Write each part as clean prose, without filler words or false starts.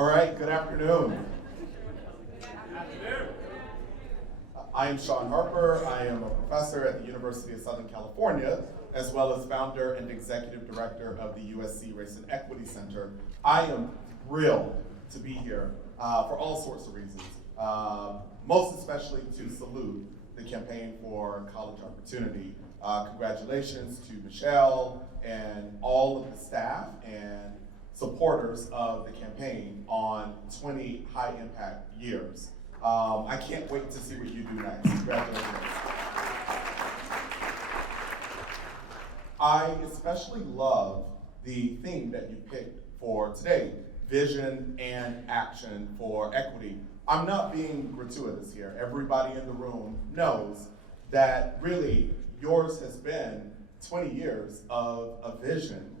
All right, good afternoon. I am Sean Harper. I am a professor at the University of Southern California, as well as founder and executive director of the USC Race and Equity Center. I am thrilled to be here for all sorts of reasons, most especially to salute the Campaign for College Opportunity. Congratulations to Michelle and all of the staff and supporters of the campaign on 20 high-impact years. I can't wait to see what you do next. Congratulations. I especially love the theme that you picked for today, vision and action for equity. I'm not being gratuitous here. Everybody in the room knows that really yours has been 20 years of a vision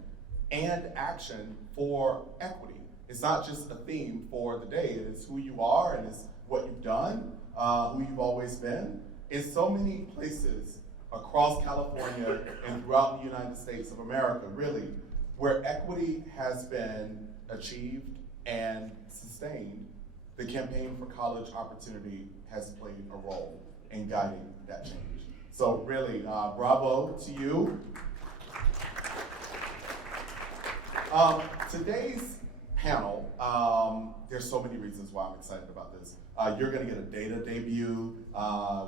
and action for equity. It's not just a theme for the day, it is who you are and it's what you've done, who you've always been. In so many places across California and throughout the United States of America, really, where equity has been achieved and sustained, the Campaign for College Opportunity has played a role in guiding that change. So really, bravo to you. Today's panel, there's so many reasons why I'm excited about this. You're gonna get a data debut,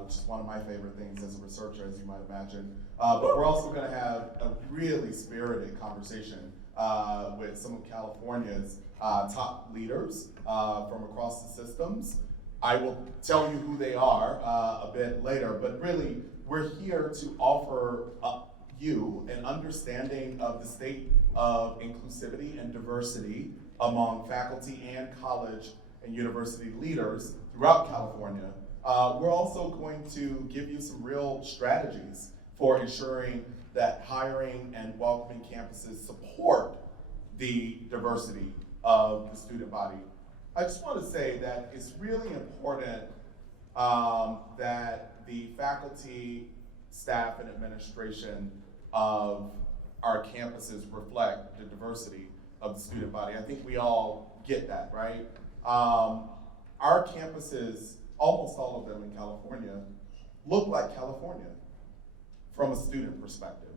which is one of my favorite things as a researcher, as you might imagine. But we're also gonna have a really spirited conversation with some of California's top leaders from across the systems. I will tell you who they are a bit later, but really, we're here to offer you an understanding of the state of inclusivity and diversity among faculty and college and university leaders throughout California. We're also going to give you some real strategies for ensuring that hiring and welcoming campuses support the diversity of the student body. I just want to say that it's really important that the faculty, staff, and administration of our campuses reflect the diversity of the student body. I think we all get that, right? Our campuses, almost all of them in California, look like California from a student perspective.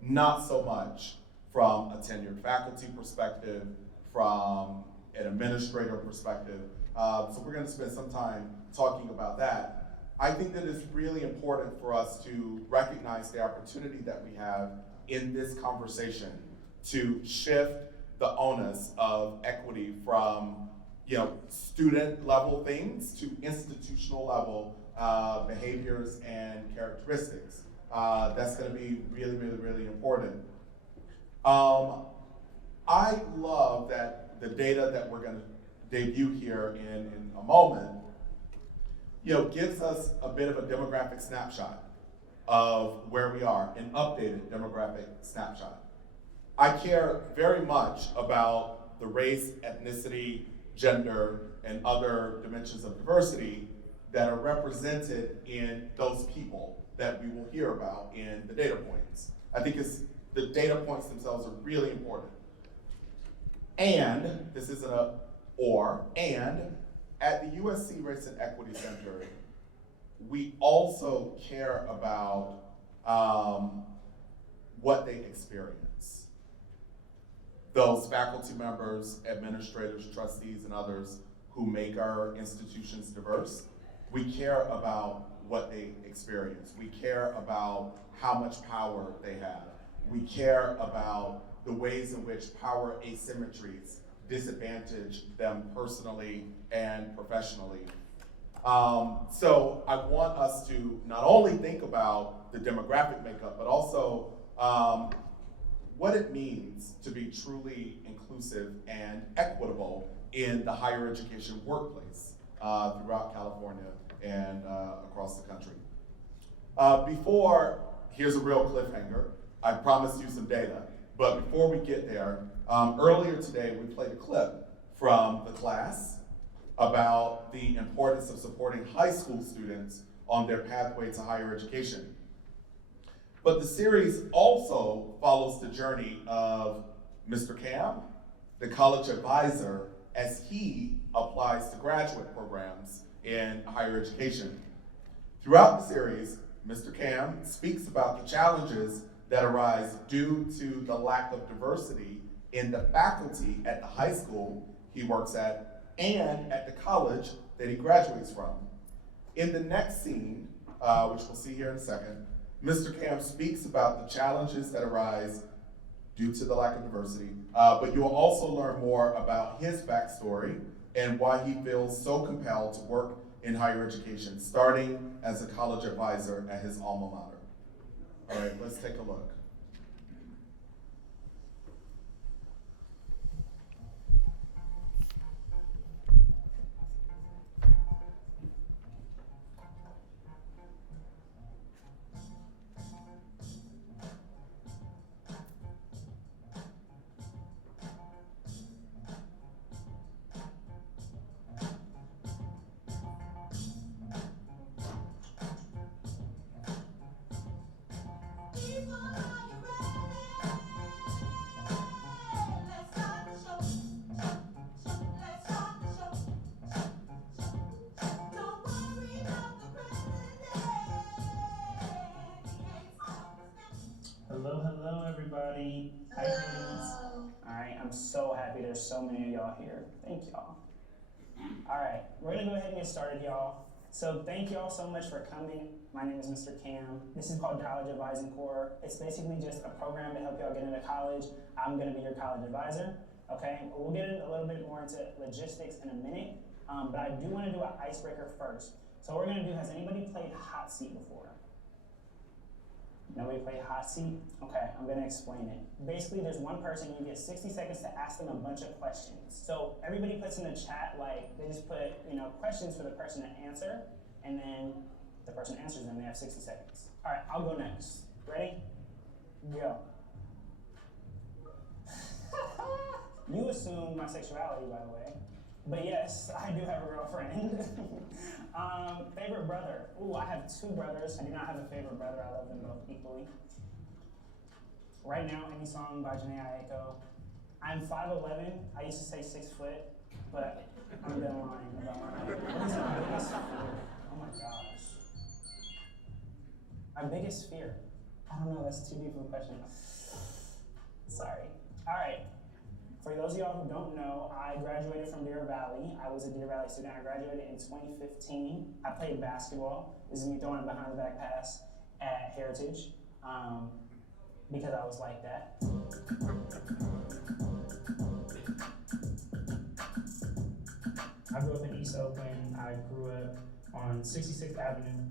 Not so much from a tenured faculty perspective, from an administrator perspective. So we're gonna spend some time talking about that. I think that it's really important for us to recognize the opportunity that we have in this conversation to shift the onus of equity from student level things to institutional level behaviors and characteristics. That's gonna be really, really, really important. I love that the data that we're gonna debut here in a moment gives us a bit of a demographic snapshot of where we are, an updated demographic snapshot. I care very much about the race, ethnicity, gender, and other dimensions of diversity that are represented in those people that we will hear about in the data points. I think the data points themselves are really important. And, this isn't a or, and at the USC Race and Equity Center, we also care about what they experience. Those faculty members, administrators, trustees, and others who make our institutions diverse, we care about what they experience. We care about how much power they have. We care about the ways in which power asymmetries disadvantage them personally and professionally. So I want us to not only think about the demographic makeup, but also what it means to be truly inclusive and equitable in the higher education workplace throughout California and across the country. Here's a real cliffhanger. I promised you some data, but before we get there, earlier today we played a clip from the class about the importance of supporting high school students on their pathway to higher education. But the series also follows the journey of Mr. Cam, the college advisor, as he applies to graduate programs in higher education. Throughout the series, Mr. Cam speaks about the challenges that arise due to the lack of diversity in the faculty at the high school he works at and at the college that he graduates from. In the next scene, which we'll see here in a second, Mr. Cam speaks about the challenges that arise due to the lack of diversity, but you'll also learn more about his backstory and why he feels so compelled to work in higher education, starting as a college advisor at his alma mater. All right, let's take a look. Hello, everybody. Hello. All right, I'm so happy there's so many of y'all here. Thank y'all. All right, we're gonna go ahead and get started, y'all. So thank y'all so much for coming. My name is Mr. Cam. This is called College Advising Corps. It's basically just a program to help y'all get into college. I'm gonna be your college advisor, okay? We'll get in a little bit more into logistics in a minute, but I do wanna do an icebreaker first. So what we're gonna do, has anybody played hot seat before? Nobody played hot seat? Okay, I'm gonna explain it. Basically, there's one person, you get 60 seconds to ask them a bunch of questions. So everybody puts in the chat, like, they just put, questions for the person to answer, and then the person answers them, they have 60 seconds. All right, I'll go next. Ready? Go. You assume my sexuality, by the way. But yes, I do have a girlfriend. Favorite brother. Ooh, I have two brothers. I do not have a favorite brother. I love them both equally. Right now, any song by Janae Aiko. I'm 5'11". I used to say 6 foot, but I'm done lying about my height. What is my biggest fear? Oh my gosh. My biggest fear. I don't know, that's too deep of a question. Sorry. All right. For those of y'all who don't know, I graduated from Deer Valley. I was a Deer Valley student. I graduated in 2015. I played basketball. This is me throwing a behind the back pass at Heritage because I was like that. I grew up in East Oakland. I grew up on 66th Avenue.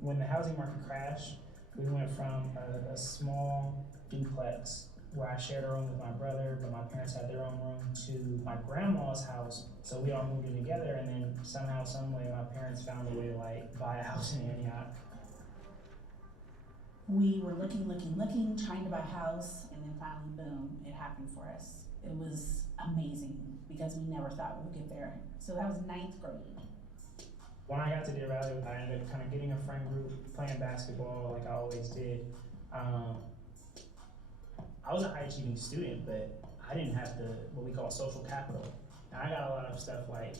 When the housing market crashed, we went from a small duplex where I shared a room with my brother, but my parents had their own room, to my grandma's house. So we all moved in together, and then somehow, some way, my parents found a way to buy a house in Antioch. We were looking, trying to buy a house, and then finally, boom, it happened for us. It was amazing because we never thought we would get there. So that was 9th grade. When I got to Deer Valley, I ended up kind of getting a friend group, playing basketball like I always did. I was a high achieving student, but I didn't have what we call social capital. And I got a lot of stuff like,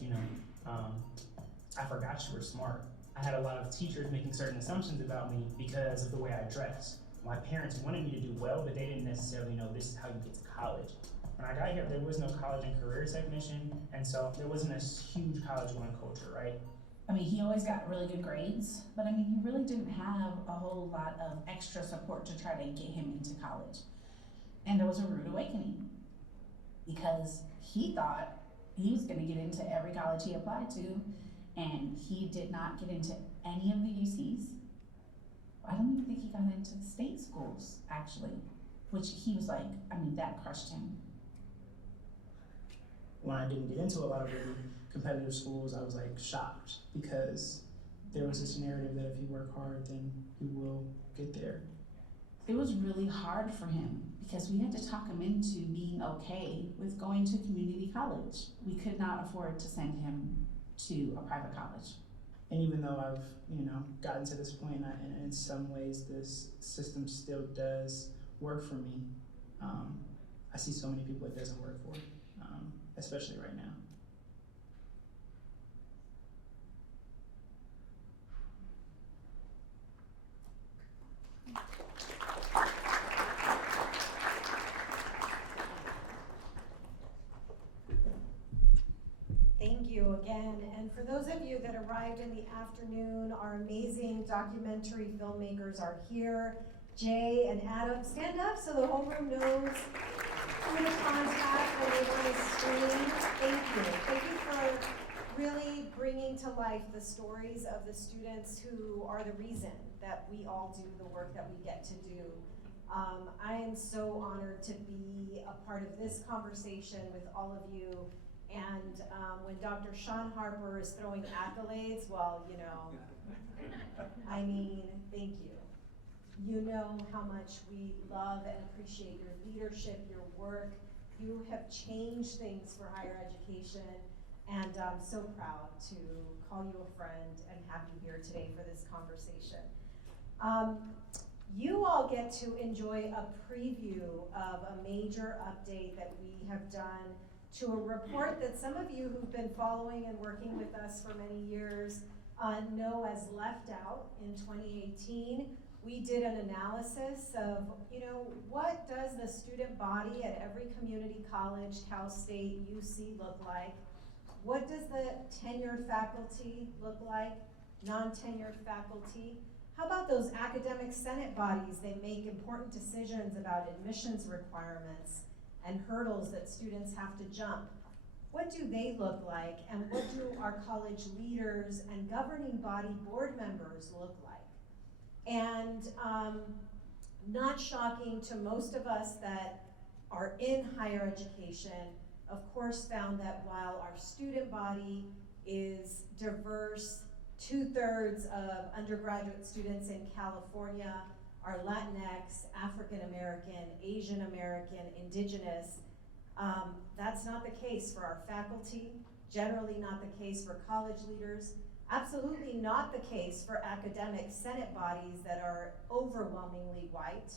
I forgot you were smart. I had a lot of teachers making certain assumptions about me because of the way I dressed. My parents wanted me to do well, but they didn't necessarily know this is how you get to college. When I got here, there was no college and careers admission, and so there wasn't a huge college going culture, right? I mean, he always got really good grades, but I mean, he really didn't have a whole lot of extra support to try to get him into college. And there was a rude awakening because he thought he was going to get into every college he applied to, and he did not get into any of the UCs. I don't even think he got into the state schools, actually, which he was like, that crushed him. When I didn't get into a lot of really competitive schools, I was shocked because there was this narrative that if you work hard, then you will get there. It was really hard for him because we had to talk him into being okay with going to community college. We could not afford to send him to a private college. And even though I've, gotten to this point, and in some ways this system still does work for me, I see so many people it doesn't work for, especially right now. Thank you again. And for those of you that arrived in the afternoon, our amazing documentary filmmakers are here. Jay and Adam, stand up so the whole room knows who to contact when they want to stream. Thank you. Thank you for really bringing to life the stories of the students who are the reason that we all do the work that we get to do. I am so honored to be a part of this conversation with all of you. And when Dr. Sean Harper is throwing accolades, well, you know, I mean, thank you. You know how much we love and appreciate your leadership, your work. You have changed things for higher education, and I'm so proud to call you a friend and have you here today for this conversation. You all get to enjoy a preview of a major update that we have done to a report that some of you who've been following and working with us for many years know as Left Out in 2018. We did an analysis of, you know, what does the student body at every community college, Cal State, UC look like? What does the tenured faculty look like? Non-tenured faculty? How about those academic senate bodies? They make important decisions about admissions requirements and hurdles that students have to jump. What do they look like, and what do our college leaders and governing body board members look like? And not shocking to most of us that are in higher education, of course found that while our student body is diverse, 2/3 of undergraduate students in California are Latinx, African American, Asian American, Indigenous. That's not the case for our faculty, generally not the case for college leaders, absolutely not the case for academic senate bodies that are overwhelmingly white,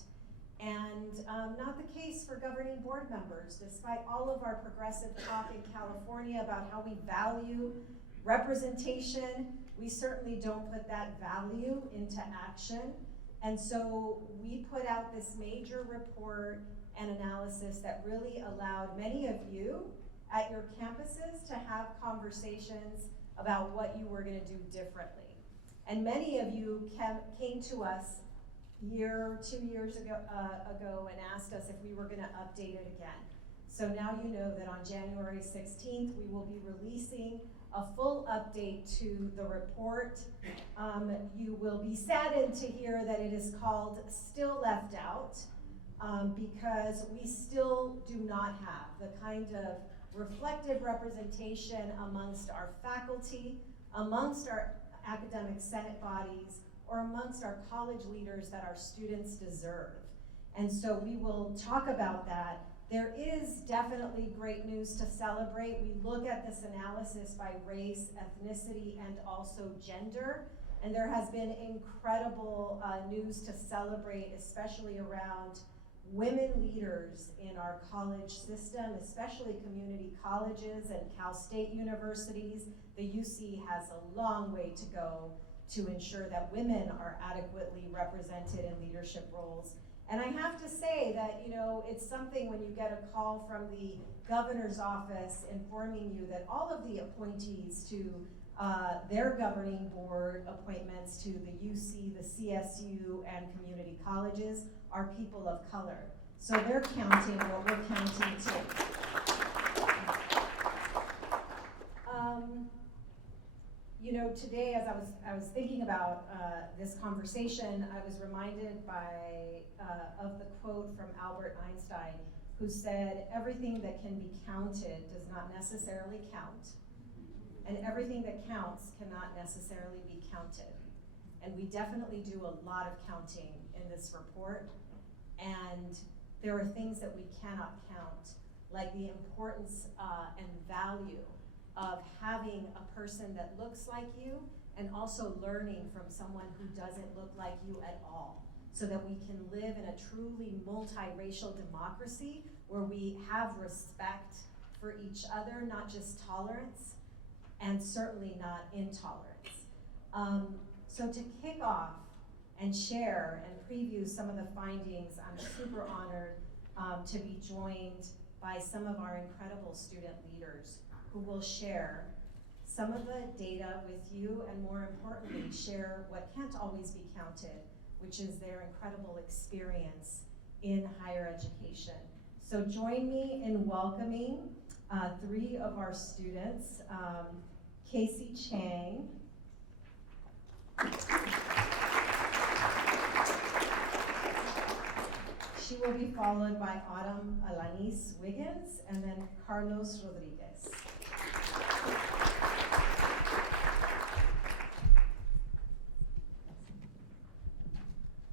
and not the case for governing board members. Despite all of our progressive talk in California about how we value representation, we certainly don't put that value into action. And so we put out this major report and analysis that really allowed many of you at your campuses to have conversations about what you were going to do differently. And many of you came to us 2 years ago and asked us if we were going to update it again. So now you know that on January 16th, we will be releasing a full update to the report. You will be saddened to hear that it is called Still Left Out, because we still do not have the kind of reflective representation amongst our faculty, amongst our academic senate bodies, or amongst our college leaders that our students deserve. And so we will talk about that. There is definitely great news to celebrate. We look at this analysis by race, ethnicity, and also gender. And there has been incredible news to celebrate, especially around women leaders in our college system, especially community colleges and Cal State universities. The UC has a long way to go to ensure that women are adequately represented in leadership roles. And I have to say that, you know, it's something when you get a call from the governor's office informing you that all of the appointees to their governing board appointments to the UC, the CSU, and community colleges are people of color. So they're counting what we're counting too. You know, today as I was thinking about this conversation, I was reminded of the quote from Albert Einstein, who said, "Everything that can be counted does not necessarily count, and everything that counts cannot necessarily be counted." And we definitely do a lot of counting in this report, and there are things that we cannot count, like the importance and value of having a person that looks like you and also learning from someone who doesn't look like you at all, so that we can live in a truly multiracial democracy where we have respect for each other, not just tolerance, and certainly not intolerance. So to kick off and share and preview some of the findings, I'm super honored to be joined by some of our incredible student leaders who will share some of the data with you, and more importantly, share what can't always be counted, which is their incredible experience in higher education. So join me in welcoming three of our students. Casey Chang. She will be followed by Autumn Alanis Wiggins, and then Carlos Rodriguez.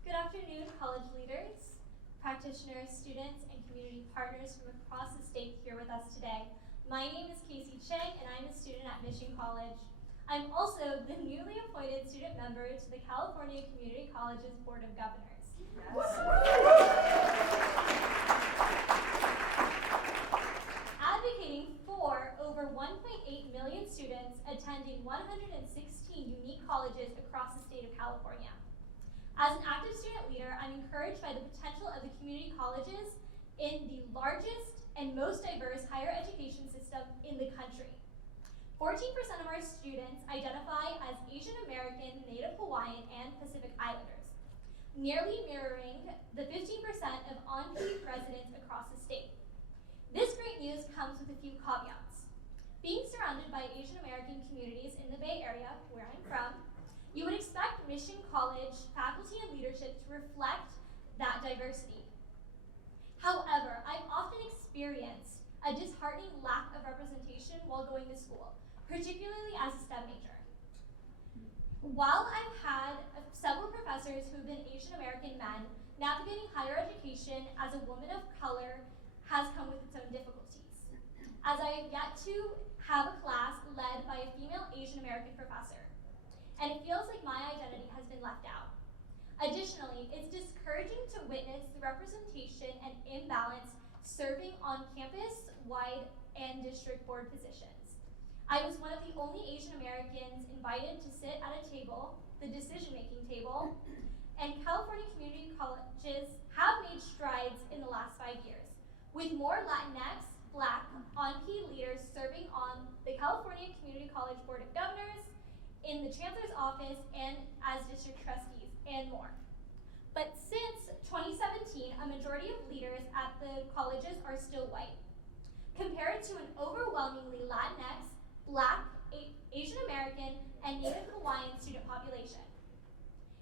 Good afternoon, college leaders, practitioners, students, and community partners from across the state here with us today. My name is Casey Chang, and I'm a student at Mission College. I'm also the newly appointed student member to the California Community College's Board of Governors. Advocating for over 1.8 million students attending 116 unique colleges across the state of California. As an active student leader, I'm encouraged by the potential of the community colleges in the largest and most diverse higher education system in the country. 14% of our students identify as Asian American, Native Hawaiian, and Pacific Islanders, nearly mirroring the 15% of on-peak residents across the state. This great news comes with a few caveats. Being surrounded by Asian American communities in the Bay Area, where I'm from, you would expect Mission College faculty and leadership to reflect that diversity. However, I've often experienced a disheartening lack of representation while going to school, particularly as a STEM major. While I've had several professors who've been Asian American men, navigating higher education as a woman of color has come with its own difficulties, as I have yet to have a class led by a female Asian American professor, and it feels like my identity has been left out. Additionally, it's discouraging to witness the representation and imbalance serving on campus-wide and district board positions. I was one of the only Asian Americans invited to sit at a table, the decision-making table, and California community colleges have made strides in the last 5 years, with more Latinx, Black, on-key leaders serving on the California Community College Board of Governors, in the Chancellor's Office, and as district trustees, and more. But since 2017, a majority of leaders at the colleges are still white, compared to an overwhelmingly Latinx, Black, Asian American, and Native Hawaiian student population.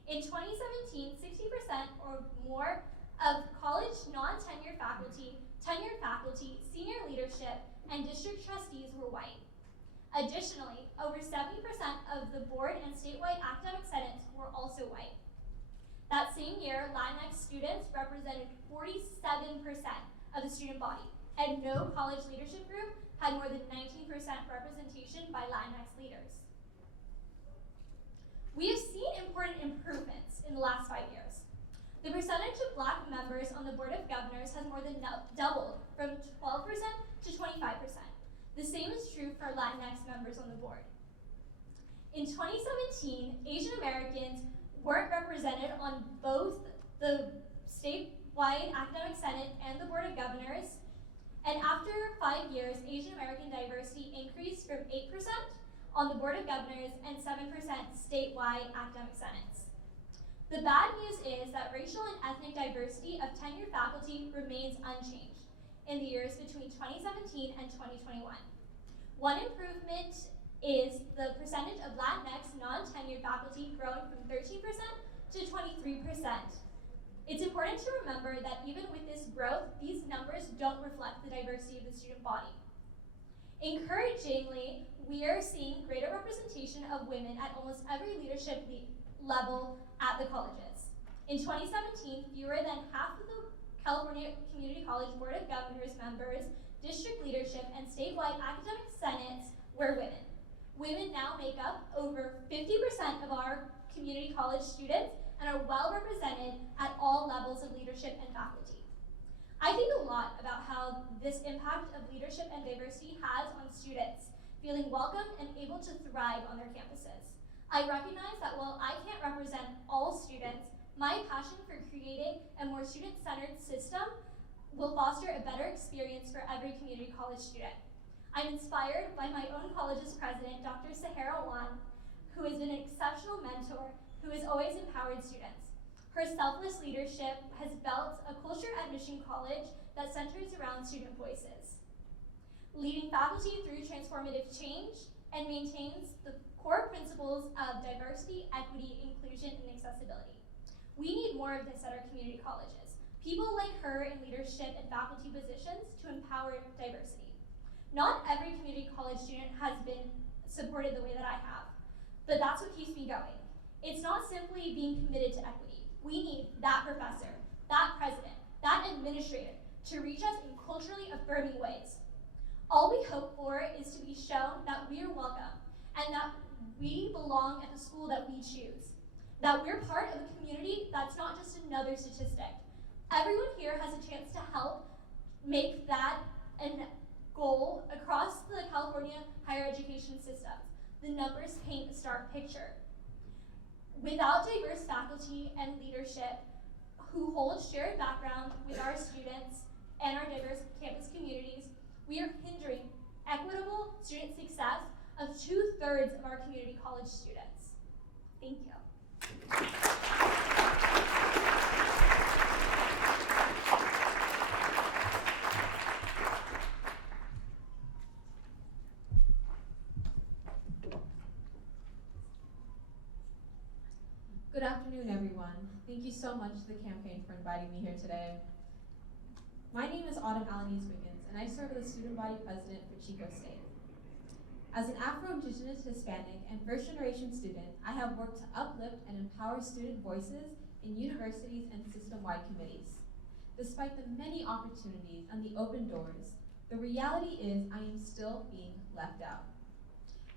In 2017, 60% or more of college non-tenured faculty, tenured faculty, senior leadership, and district trustees were white. Additionally, over 70% of the board and statewide academic senates were also white. That same year, Latinx students represented 47% of the student body, and no college leadership group had more than 19% representation by Latinx leaders. We have seen important improvements in the last 5 years. The percentage of Black members on the Board of Governors has more than doubled from 12% to 25%. The same is true for Latinx members on the board. In 2017, Asian Americans weren't represented on both the statewide academic senate and the Board of Governors, and after 5 years, Asian American diversity increased from 8% on the Board of Governors and 7% statewide academic senates. The bad news is that racial and ethnic diversity of tenured faculty remains unchanged in the years between 2017 and 2021. One improvement is the percentage of Latinx non-tenured faculty growing from 13% to 23%. It's important to remember that even with this growth, these numbers don't reflect the diversity of the student body. Encouragingly, we are seeing greater representation of women at almost every leadership level at the colleges. In 2017, fewer than half of the California Community College Board of Governors members, district leadership, and statewide academic senates were women. Women now make up over 50% of our community college students and are well represented at all levels of leadership and faculty. I think a lot about how this impact of leadership and diversity has on students feeling welcome and able to thrive on their campuses. I recognize that while I can't represent all students, my passion for creating a more student-centered system will foster a better experience for every community college student. I'm inspired by my own college's president, Dr. Sahara Wan, who has been an exceptional mentor who has always empowered students. Her selfless leadership has built a culture at Mission College that centers around student voices, leading faculty through transformative change and maintains the core principles of diversity, equity, inclusion, and accessibility. We need more of this at our community colleges. People like her in leadership and faculty positions to empower diversity. Not every community college student has been supported the way that I have, but that's what keeps me going. It's not simply being committed to equity. We need that professor, that president, that administrator to reach us in culturally affirming ways. All we hope for is to be shown that we are welcome and that we belong at the school that we choose, that we're part of a community that's not just another statistic. Everyone here has a chance to help make that a goal across the California higher education systems. The numbers paint a stark picture. Without diverse faculty and leadership who hold shared background with our students and our diverse campus communities, we are hindering equitable student success of 2/3 of our community college students. Thank you. Good afternoon, everyone. Thank you so much to the campaign for inviting me here today. My name is Autumn Alanis-Wiggins, and I serve as the student body president for Chico State. As an Afro-Indigenous, Hispanic, and first-generation student, I have worked to uplift and empower student voices in universities and system-wide committees. Despite the many opportunities and the open doors, the reality is I am still being left out.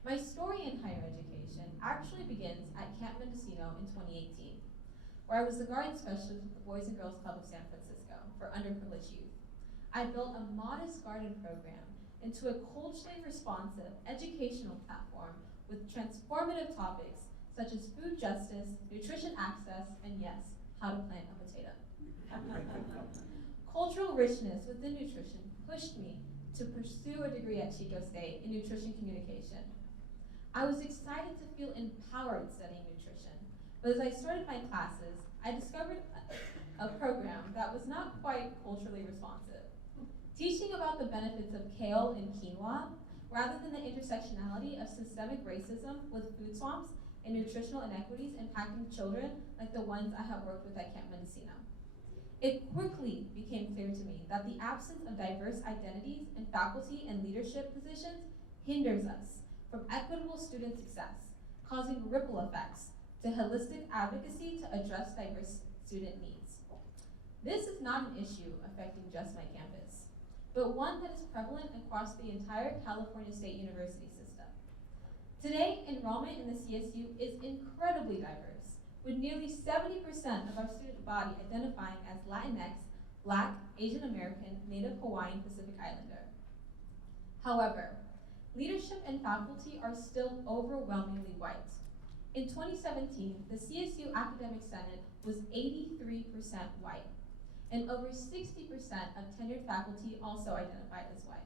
My story in higher education actually begins at Camp Mendocino in 2018, where I was the guardian specialist with the Boys and Girls Club of San Francisco for underprivileged youth. I built a modest garden program into a culturally responsive educational platform with transformative topics such as food justice, nutrition access, and yes, how to plant a potato. Cultural richness within nutrition pushed me to pursue a degree at Chico State in nutrition communication. I was excited to feel empowered studying nutrition, but as I started my classes, I discovered a program that was not quite culturally responsive. Teaching about the benefits of kale and quinoa, rather than the intersectionality of systemic racism with food swamps and nutritional inequities impacting children like the ones I have worked with at Camp Mendocino. It quickly became clear to me that the absence of diverse identities in faculty and leadership positions hinders us from equitable student success, causing ripple effects to holistic advocacy to address diverse student needs. This is not an issue affecting just my campus, but one that is prevalent across the entire California State University system. Today, enrollment in the CSU is incredibly diverse, with nearly 70% of our student body identifying as Latinx, Black, Asian American, Native Hawaiian, Pacific Islander. However, leadership and faculty are still overwhelmingly white. In 2017, the CSU Academic Senate was 83% white, and over 60% of tenured faculty also identified as white.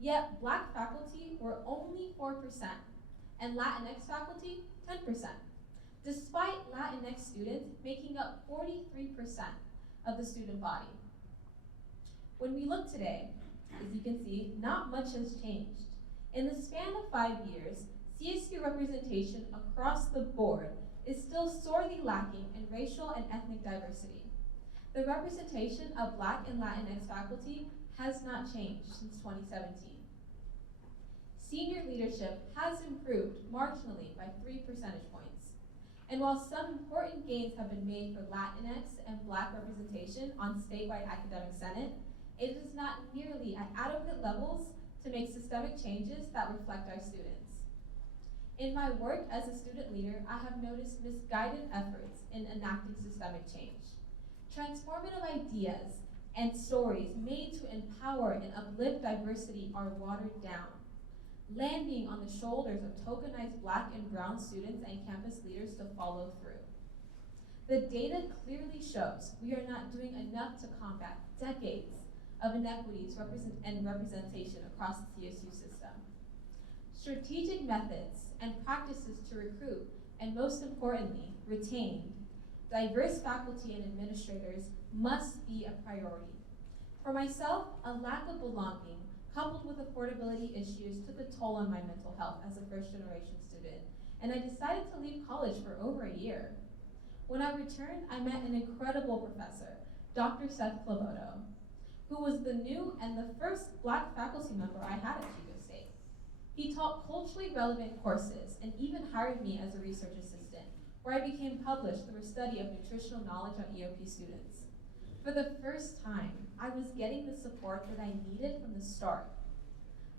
Yet, Black faculty were only 4%, and Latinx faculty 10%, despite Latinx students making up 43% of the student body. When we look today, as you can see, not much has changed. In the span of 5 years, CSU representation across the board is still sorely lacking in racial and ethnic diversity. The representation of Black and Latinx faculty has not changed since 2017. Senior leadership has improved marginally by 3 percentage points. And while some important gains have been made for Latinx and Black representation on statewide academic senate, it is not nearly at adequate levels to make systemic changes that reflect our students. In my work as a student leader, I have noticed misguided efforts in enacting systemic change. Transformative ideas and stories made to empower and uplift diversity are watered down, landing on the shoulders of tokenized Black and brown students and campus leaders to follow through. The data clearly shows we are not doing enough to combat decades of inequities and representation across the CSU system. Strategic methods and practices to recruit, and most importantly, retain diverse faculty and administrators must be a priority. For myself, a lack of belonging coupled with affordability issues took a toll on my mental health as a first-generation student, and I decided to leave college for over a year. When I returned, I met an incredible professor, Dr. Seth Clavoto, who was the new and the first Black faculty member I had at Chico State. He taught culturally relevant courses and even hired me as a research assistant, where I became published through a study of nutritional knowledge on EOP students. For the first time, I was getting the support that I needed from the start.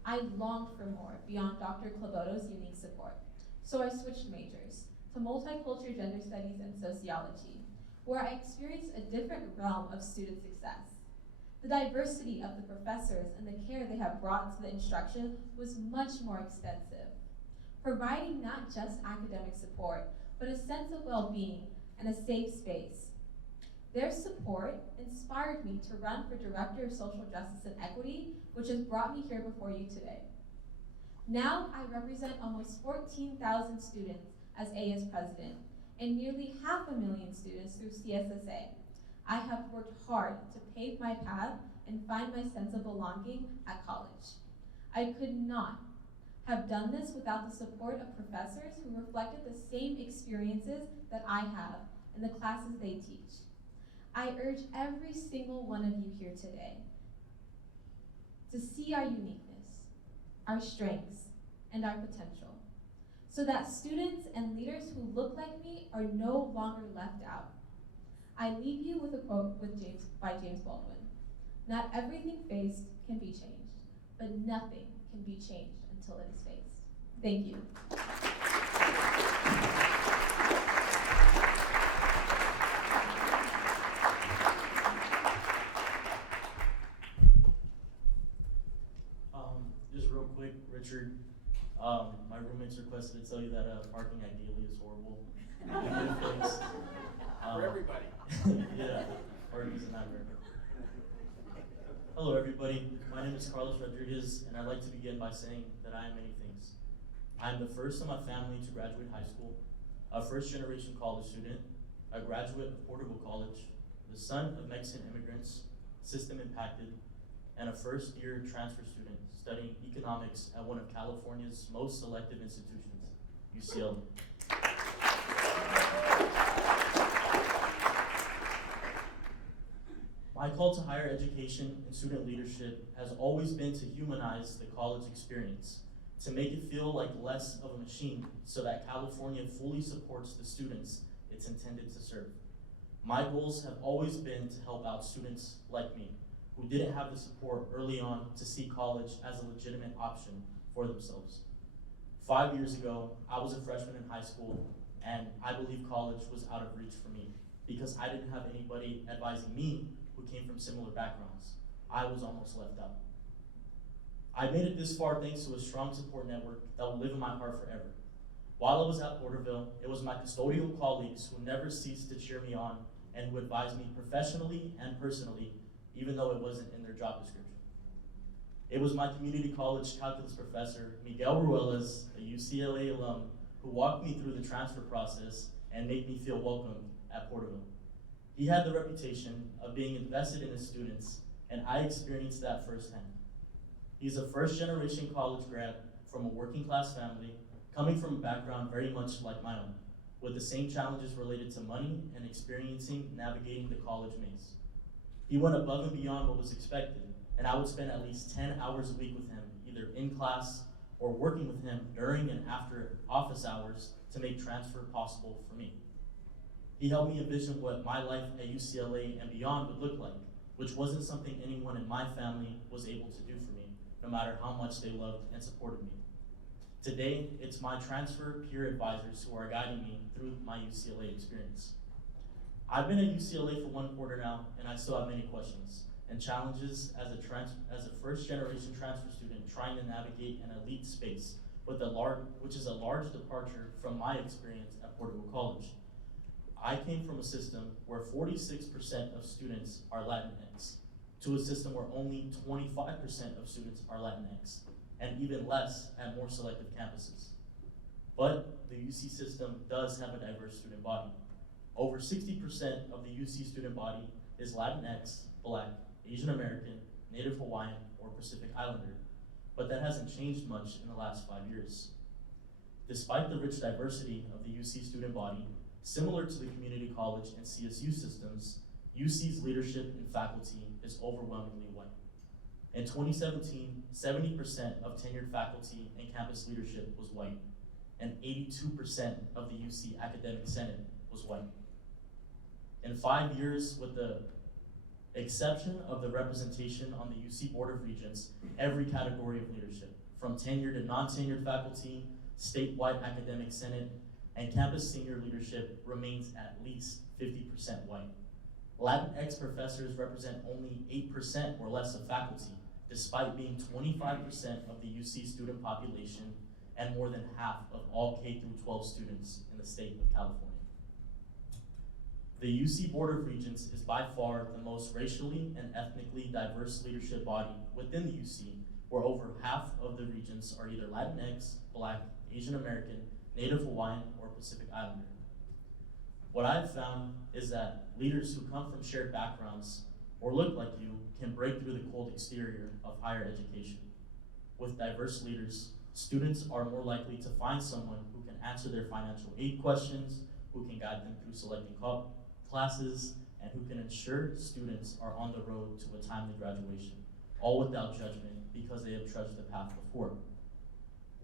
I longed for more beyond Dr. Clavoto's unique support, so I switched majors to multicultural gender studies and sociology, where I experienced a different realm of student success. The diversity of the professors and the care they have brought to the instruction was much more extensive, providing not just academic support, but a sense of well-being and a safe space. Their support inspired me to run for Director of Social Justice and Equity, which has brought me here before you today. Now I represent almost 14,000 students as AS president and nearly 500,000 students through CSSA. I have worked hard to pave my path and find my sense of belonging at college. I could not have done this without the support of professors who reflected the same experiences that I have in the classes they teach. I urge every single one of you here today to see our uniqueness, our strengths, and our potential, so that students and leaders who look like me are no longer left out. I leave you with a quote by James Baldwin. Not everything faced can be changed, but nothing can be changed until it is faced. Thank you. Just real quick, Richard, my roommates requested to tell you that parking ideally is horrible. For everybody. Yeah, parking is a nightmare. Hello everybody, my name is Carlos Rodriguez, and I'd like to begin by saying that I am many things. I am the first in my family to graduate high school, a first-generation college student, a graduate of Porterville College, the son of Mexican immigrants, system impacted, and a first-year transfer student studying economics at one of California's most selective institutions, UCLA. My call to higher education and student leadership has always been to humanize the college experience, to make it feel like less of a machine so that California fully supports the students it's intended to serve. My goals have always been to help out students like me, who didn't have the support early on to see college as a legitimate option for themselves. 5 years ago, I was a freshman in high school, and I believe college was out of reach for me because I didn't have anybody advising me who came from similar backgrounds. I was almost left out. I made it this far thanks to a strong support network that will live in my heart forever. While I was at Porterville, it was my custodial colleagues who never ceased to cheer me on and who advised me professionally and personally, even though it wasn't in their job description. It was my community college calculus professor, Miguel Ruelas, a UCLA alum, who walked me through the transfer process and made me feel welcomed at Porterville. He had the reputation of being invested in his students, and I experienced that firsthand. He's a first-generation college grad from a working-class family, coming from a background very much like my own, with the same challenges related to money and experiencing navigating the college maze. He went above and beyond what was expected, and I would spend at least 10 hours a week with him, either in class or working with him during and after office hours to make transfer possible for me. He helped me envision what my life at UCLA and beyond would look like, which wasn't something anyone in my family was able to do for me, no matter how much they loved and supported me. Today, it's my transfer peer advisors who are guiding me through my UCLA experience. I've been at UCLA for 1 quarter now, and I still have many questions. and challenges as a first-generation transfer student trying to navigate an elite space which is a large departure from my experience at Portugal College. I came from a system where 46% of students are Latinx, to a system where only 25% of students are Latinx, and even less at more selective campuses. But the UC system does have a diverse student body. Over 60% of the UC student body is Latinx, Black, Asian American, Native Hawaiian, or Pacific Islander, but that hasn't changed much in the last 5 years. Despite the rich diversity of the UC student body, similar to the community college and CSU systems, UC's leadership and faculty is overwhelmingly white. In 2017, 70% of tenured faculty and campus leadership was white, and 82% of the UC Academic Senate was white. In 5 years, with the exception of the representation on the UC Board of Regents, every category of leadership, from tenured and non-tenured faculty, statewide academic senate, and campus senior leadership remains at least 50% white. Latinx professors represent only 8% or less of faculty, despite being 25% of the UC student population and more than half of all K-12 students in the state of California. The UC Board of Regents is by far the most racially and ethnically diverse leadership body within the UC, where over half of the regents are either Latinx, Black, Asian American, Native Hawaiian, or Pacific Islander. What I've found is that leaders who come from shared backgrounds or look like you can break through the cold exterior of higher education. With diverse leaders, students are more likely to find someone who can answer their financial aid questions, who can guide them through selecting classes, and who can ensure students are on the road to a timely graduation, all without judgment because they have trudged the path before.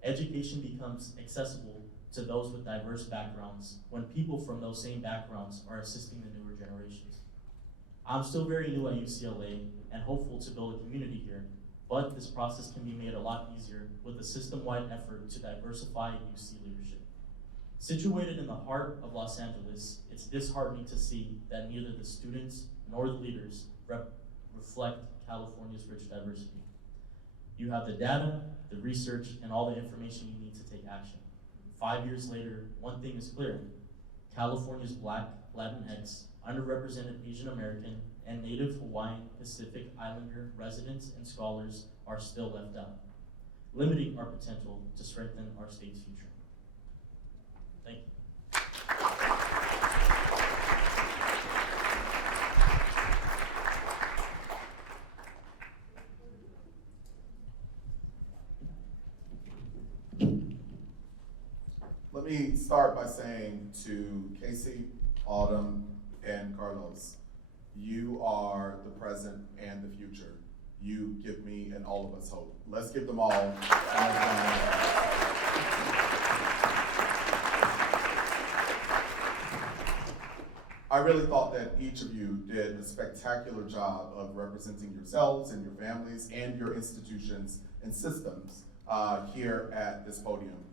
Education becomes accessible to those with diverse backgrounds when people from those same backgrounds are assisting the newer generations. I'm still very new at UCLA and hopeful to build a community here, but this process can be made a lot easier with a system-wide effort to diversify UC leadership. Situated in the heart of Los Angeles, it's disheartening to see that neither the students nor the leaders reflect California's rich diversity. You have the data, the research, and all the information you need to take action. 5 years later, one thing is clear: California's Black, Latinx, underrepresented Asian American, and Native Hawaiian Pacific Islander residents and scholars are still left out, limiting our potential to strengthen our state's future. Thank you. Let me start by saying to Casey, Autumn, and Carlos, you are the present and the future. You give me and all of us hope. Let's give them all a round. I really thought that each of you did a spectacular job of representing yourselves and your families and your institutions and systems here at this podium.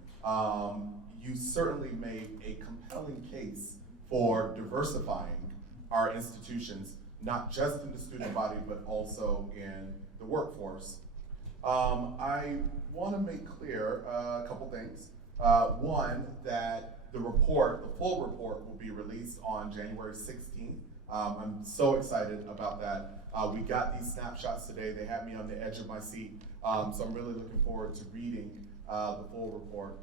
You certainly made a compelling case for diversifying our institutions, not just in the student body, but also in the workforce. I want to make clear a couple things. One, that the full report will be released on January 16th. I'm so excited about that. We got these snapshots today. They had me on the edge of my seat. So I'm really looking forward to reading the full report.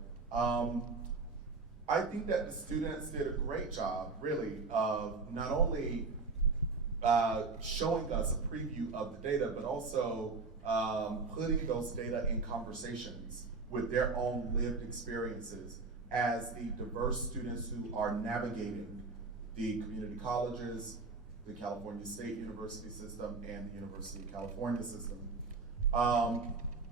I think that the students did a great job, really, of not only showing us a preview of the data, but also putting those data in conversations with their own lived experiences as the diverse students who are navigating the community colleges, the California State University system, and the University of California system.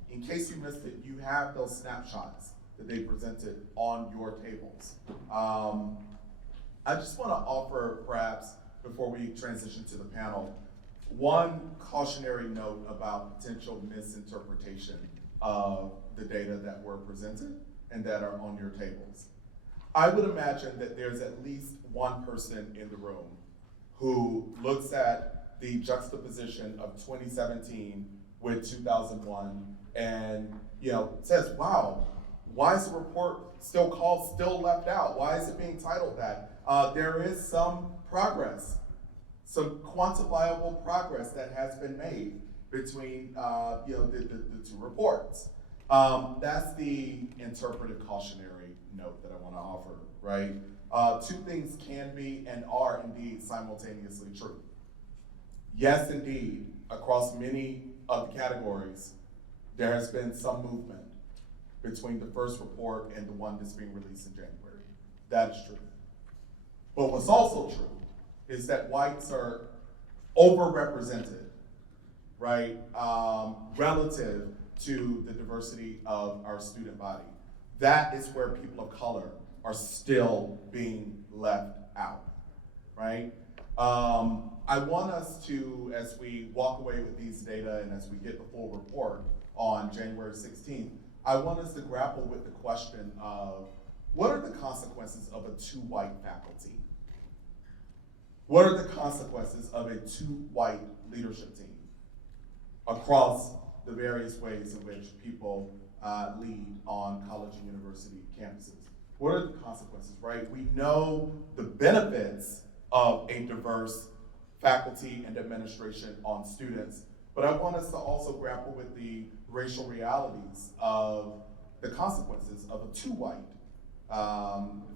In case you missed it, you have those snapshots that they presented on your tables. I just want to offer, perhaps, before we transition to the panel, one cautionary note about potential misinterpretation of the data that were presented and that are on your tables. I would imagine that there's at least one person in the room who looks at the juxtaposition of 2017 with 2001 and, says, wow, why is the report still called Still Left Out? Why is it being titled that? There is some progress, some quantifiable progress that has been made between the two reports. That's the interpretive cautionary note that I want to offer, right? Two things can be and are indeed simultaneously true. Yes, indeed, across many of the categories, there has been some movement between the first report and the one that's being released in January. That is true. But what's also true is that whites are overrepresented, right, relative to the diversity of our student body. That is where people of color are still being left out, right? I want us to, as we walk away with these data and as we get the full report on January 16th, I want us to grapple with the question of what are the consequences of a too white faculty? What are the consequences of a too white leadership team across the various ways in which people lead on college and university campuses? What are the consequences, right? We know the benefits of a diverse faculty and administration on students, but I want us to also grapple with the racial realities of the consequences of a too white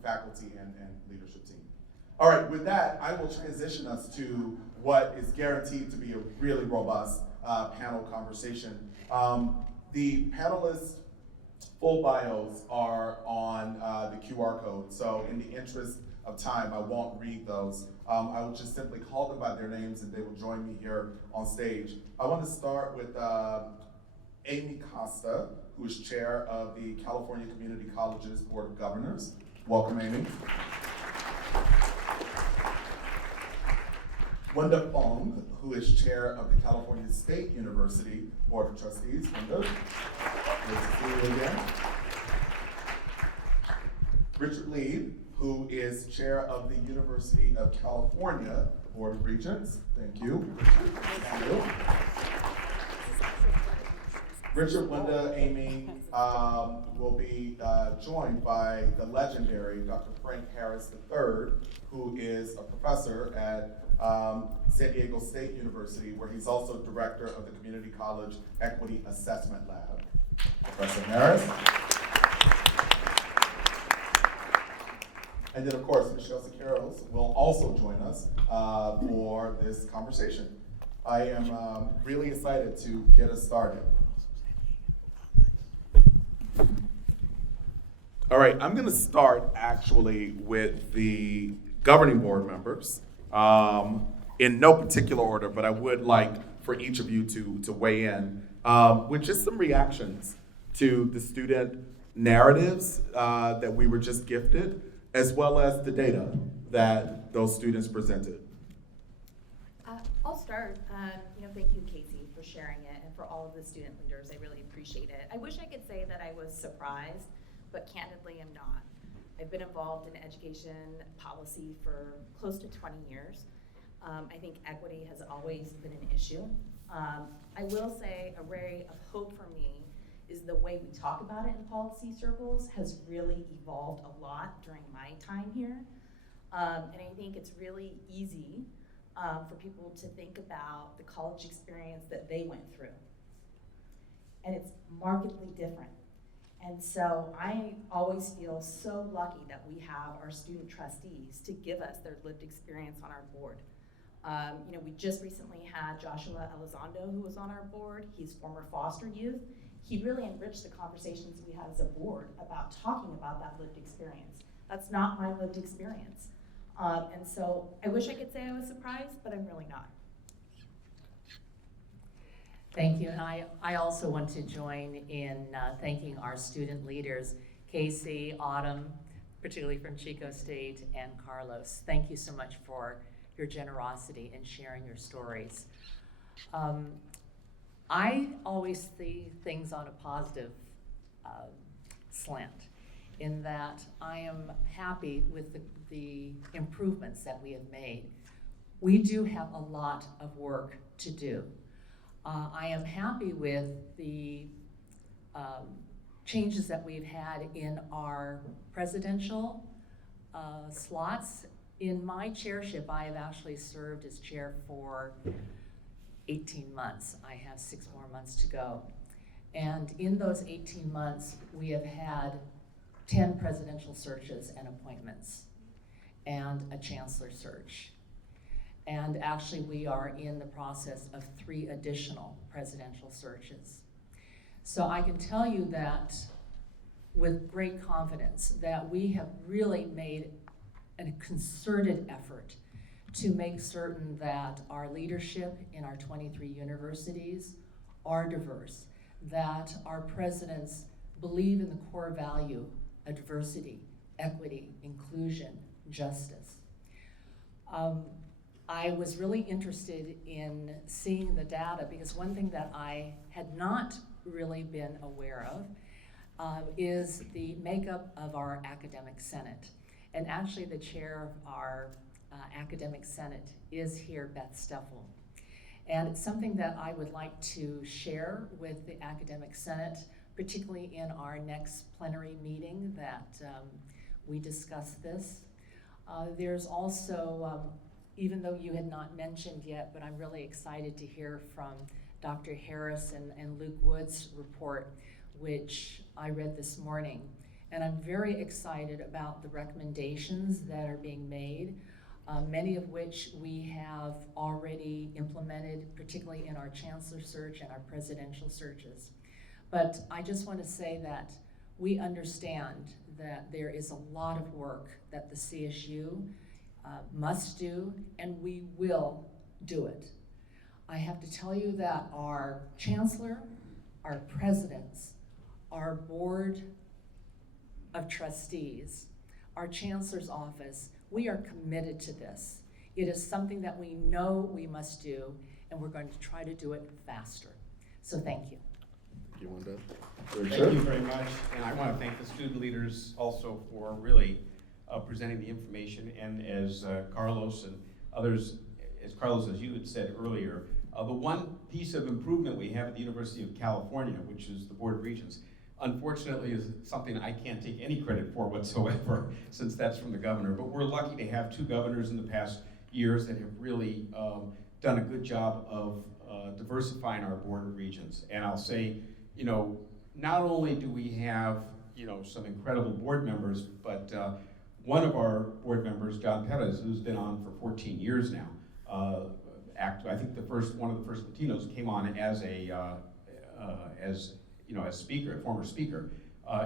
faculty and leadership team. All right, with that, I will transition us to what is guaranteed to be a really robust panel conversation. The panelists' full bios are on the QR code, so in the interest of time, I won't read those. I will just simply call them by their names and they will join me here on stage. I want to start with Amy Costa, who is chair of the California Community Colleges Board of Governors. Welcome, Amy. Wenda Fong, who is chair of the California State University Board of Trustees. Wenda, good to see you again. Richard Lieb, who is chair of the University of California Board of Regents. Thank you. Thank you. Richard, Wenda, Amy will be joined by the legendary Dr. Frank Harris III, who is a professor at San Diego State University, where he's also director of the Community College Equity Assessment Lab. Professor Harris. And then, of course, Michelle Siqueiros will also join us for this conversation. I am really excited to get us started. All right, I'm going to start actually with the governing board members in no particular order, but I would like for each of you to weigh in with just some reactions to the student narratives that we were just gifted, as well as the data that those students presented. I'll start. Thank you, Casey, for sharing it, and for all of the student leaders. I really appreciate it. I wish I could say that I was surprised, but candidly, I'm not. I've been involved in education policy for close to 20 years. I think equity has always been an issue. I will say a ray of hope for me is the way we talk about it in policy circles has really evolved a lot during my time here. And I think it's really easy for people to think about the college experience that they went through. And it's markedly different. And so I always feel so lucky that we have our student trustees to give us their lived experience on our board. We just recently had Joshua Elizondo, who was on our board. He's former foster youth. He really enriched the conversations we had as a board about talking about that lived experience. That's not my lived experience. And so I wish I could say I was surprised, but I'm really not. Thank you, and I also want to join in thanking our student leaders, Casey, Autumn, particularly from Chico State, and Carlos. Thank you so much for your generosity in sharing your stories. I always see things on a positive slant, in that I am happy with the improvements that we have made. we do have a lot of work to do. I am happy with the changes that we've had in our presidential slots. In my chairship, I have actually served as chair for 18 months. I have 6 more months to go. And in those 18 months, we have had 10 presidential searches and appointments, and a chancellor search. And actually, we are in the process of 3 additional presidential searches. So I can tell you that with great confidence that we have really made a concerted effort to make certain that our leadership in our 23 universities are diverse, that our presidents believe in the core value of diversity, equity, inclusion, justice. I was really interested in seeing the data because one thing that I had not really been aware of is the makeup of our academic senate. And actually the chair of our academic senate is here, Beth Steffel. And it's something that I would like to share with the academic senate, particularly in our next plenary meeting that we discuss this. There's also, even though you had not mentioned yet, but I'm really excited to hear from Dr. Harris and Luke Wood's report, which I read this morning. And I'm very excited about the recommendations that are being made, many of which we have already implemented, particularly in our chancellor search and our presidential searches. But I just want to say that we understand that there is a lot of work that the CSU must do, and we will do it. I have to tell you that our chancellor, our presidents, our board of trustees, our chancellor's office, we are committed to this. It is something that we know we must do, and we're going to try to do it faster. So thank you. You want to? Thank you very much, and I want to thank the student leaders also for really presenting the information, and as Carlos and others, as Carlos, as you had said earlier, the one piece of improvement we have at the University of California, which is the Board of Regents, unfortunately is something I can't take any credit for whatsoever, since that's from the governor, but we're lucky to have 2 governors in the past years that have really done a good job of diversifying our Board of Regents. And I'll say, you know, not only do we have, you know, some incredible board members, but one of our board members, John Perez, who's been on for 14 years now, I think one of the first Latinos came on as a as speaker, a former speaker,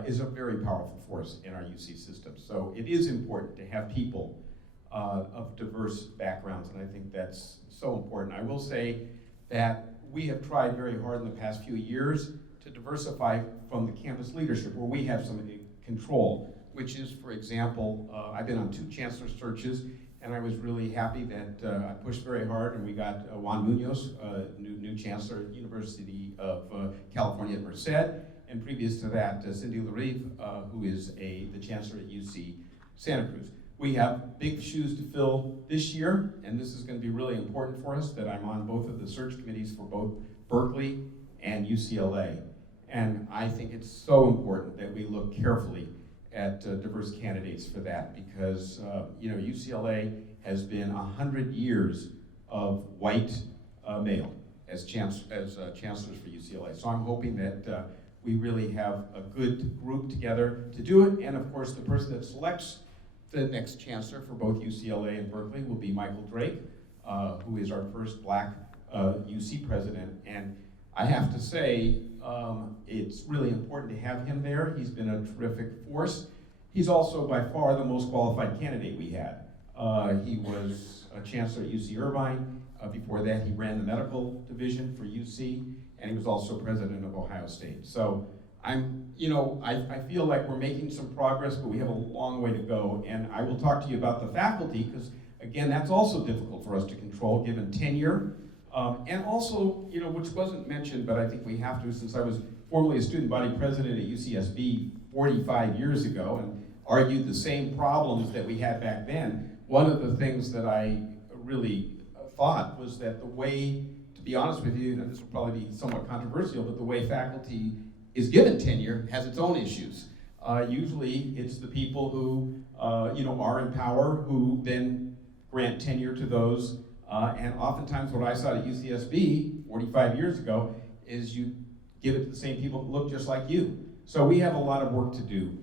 is a very powerful force in our UC system. So it is important to have people of diverse backgrounds, and I think that's so important. I will say that we have tried very hard in the past few years to diversify from the campus leadership, where we have some control, which is, for example, I've been on 2 chancellor searches, and I was really happy that I pushed very hard, and we got Juan Munoz, new chancellor at University of California at Merced, and previous to that, Cindy Larive, who is the chancellor at UC Santa Cruz. We have big shoes to fill this year, and this is going to be really important for us, that I'm on both of the search committees for both Berkeley and UCLA. And I think it's so important that we look carefully at diverse candidates for that, because UCLA has been 100 years of white male as chancellors for UCLA. So I'm hoping that we really have a good group together to do it. And of course, the person that selects the next chancellor for both UCLA and Berkeley will be Michael Drake, who is our first Black UC president. And I have to say, it's really important to have him there. He's been a terrific force. He's also by far the most qualified candidate we had. He was a chancellor at UC Irvine. Before that, he ran the medical division for UC, and he was also president of Ohio State. So I feel like we're making some progress, but we have a long way to go. And I will talk to you about the faculty, because again, that's also difficult for us to control given tenure. And also, which wasn't mentioned, but I think we have to, since I was formerly a student body president at UCSB 45 years ago and argued the same problems that we had back then. One of the things that I really thought was that the way, to be honest with you, and this will probably be somewhat controversial, but the way faculty is given tenure has its own issues. Usually it's the people who are in power who then grant tenure to those, and oftentimes what I saw at UCSB 45 years ago is you give it to the same people who look just like you. So we have a lot of work to do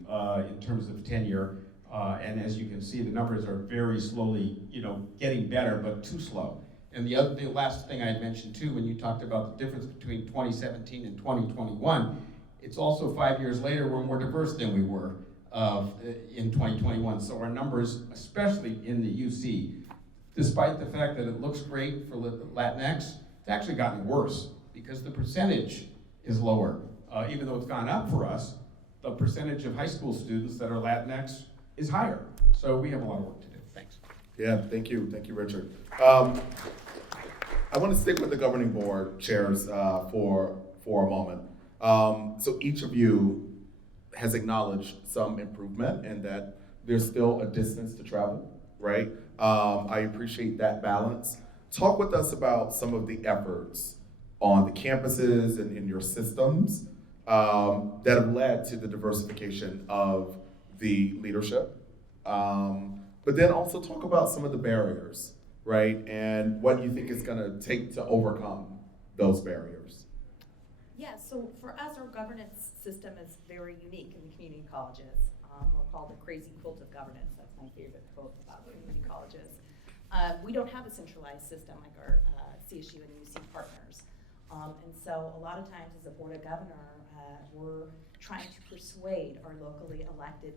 in terms of tenure, and as you can see, the numbers are very slowly, getting better, but too slow. And the last thing I had mentioned too, when you talked about the difference between 2017 and 2021, it's also 5 years later we're more diverse than we were in 2021. So our numbers, especially in the UC, despite the fact that it looks great for Latinx, it's actually gotten worse because the percentage is lower. Even though it's gone up for us, the percentage of high school students that are Latinx is higher. So we have a lot of work to do. Thanks. Yeah, thank you, Richard. I want to stick with the governing board chairs for a moment. So each of you has acknowledged some improvement and that there's still a distance to travel, right? I appreciate that balance. Talk with us about some of the efforts on the campuses and in your systems that have led to the diversification of the leadership. But then also talk about some of the barriers, right? And what you think is gonna take to overcome those barriers. Yeah, so for us, our governance system is very unique in the community colleges. We're called the crazy quilt of governance. That's my favorite quote about community colleges. We don't have a centralized system like our CSU and UC partners. And so a lot of times as a board of governor, we're trying to persuade our locally elected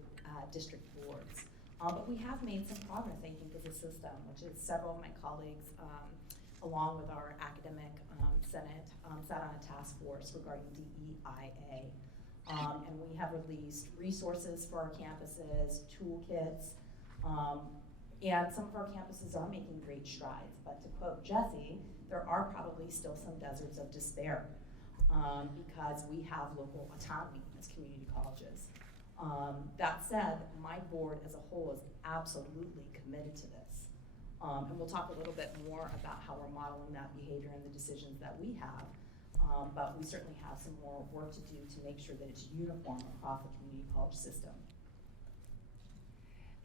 district boards. But we have made some progress, I think, as a system, which is several of my colleagues, along with our academic senate, sat on a task force regarding DEIA. And we have released resources for our campuses, toolkits, and some of our campuses are making great strides. But to quote Jesse, there are probably still some deserts of despair because we have local autonomy as community colleges. That said, my board as a whole is absolutely committed to this. And we'll talk a little bit more about how we're modeling that behavior and the decisions that we have. But we certainly have some more work to do to make sure that it's uniform across the community college system.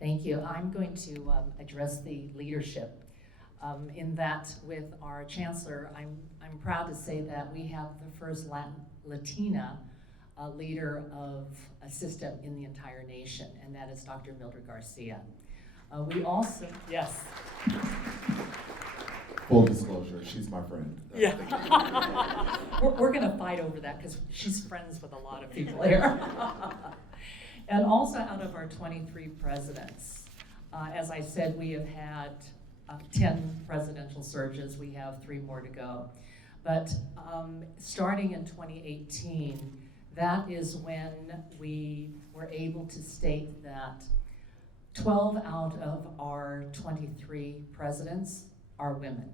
Thank you. I'm going to address the leadership. In that, with our chancellor, I'm proud to say that we have the first Latina leader of a system in the entire nation, and that is Dr. Mildred Garcia. We also, yes. Full disclosure, she's my friend. Yeah. We're gonna fight over that because she's friends with a lot of people here. And also out of our 23 presidents, as I said, we have had 10 presidential searches. We have 3 more to go. But starting in 2018, that is when we were able to state that 12 out of our 23 presidents are women.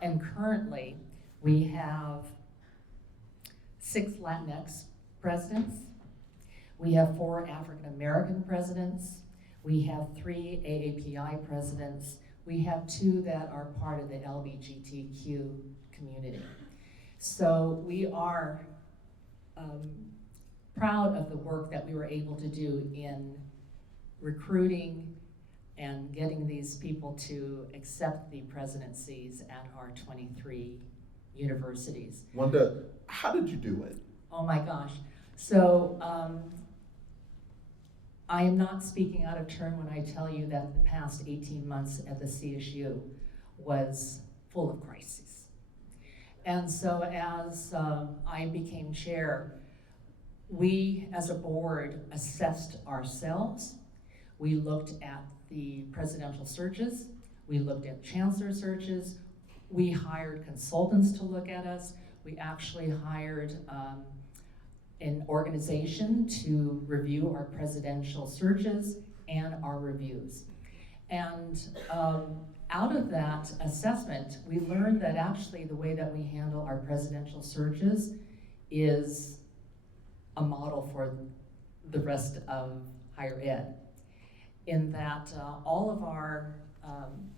And currently, we have 6 Latinx presidents. We have 4 African American presidents. We have 3 AAPI presidents. We have 2 that are part of the LGBTQ community. So we are proud of the work that we were able to do in recruiting and getting these people to accept the presidencies at our 23 universities. Wanda, how did you do it? Oh my gosh. So I am not speaking out of turn when I tell you that the past 18 months at the CSU was full of crises. And so as I became chair, we as a board assessed ourselves. We looked at the presidential searches. We looked at chancellor searches. We hired consultants to look at us. We actually hired an organization to review our presidential searches and our reviews. And out of that assessment, we learned that actually the way that we handle our presidential searches is a model for the rest of higher ed. In that all of our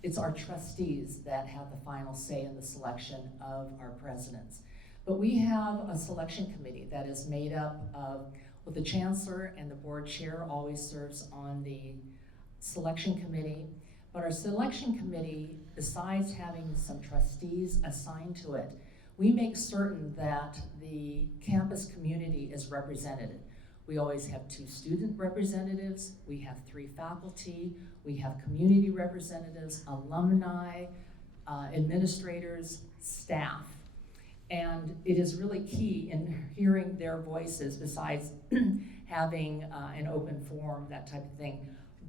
it's our trustees that have the final say in the selection of our presidents. But we have a selection committee that is made up of, well, the chancellor and the board chair always serves on the selection committee. But our selection committee, besides having some trustees assigned to it, we make certain that the campus community is represented. We always have 2 student representatives, we have 3 faculty, we have community representatives, alumni, administrators, staff. And it is really key in hearing their voices besides having an open forum, that type of thing.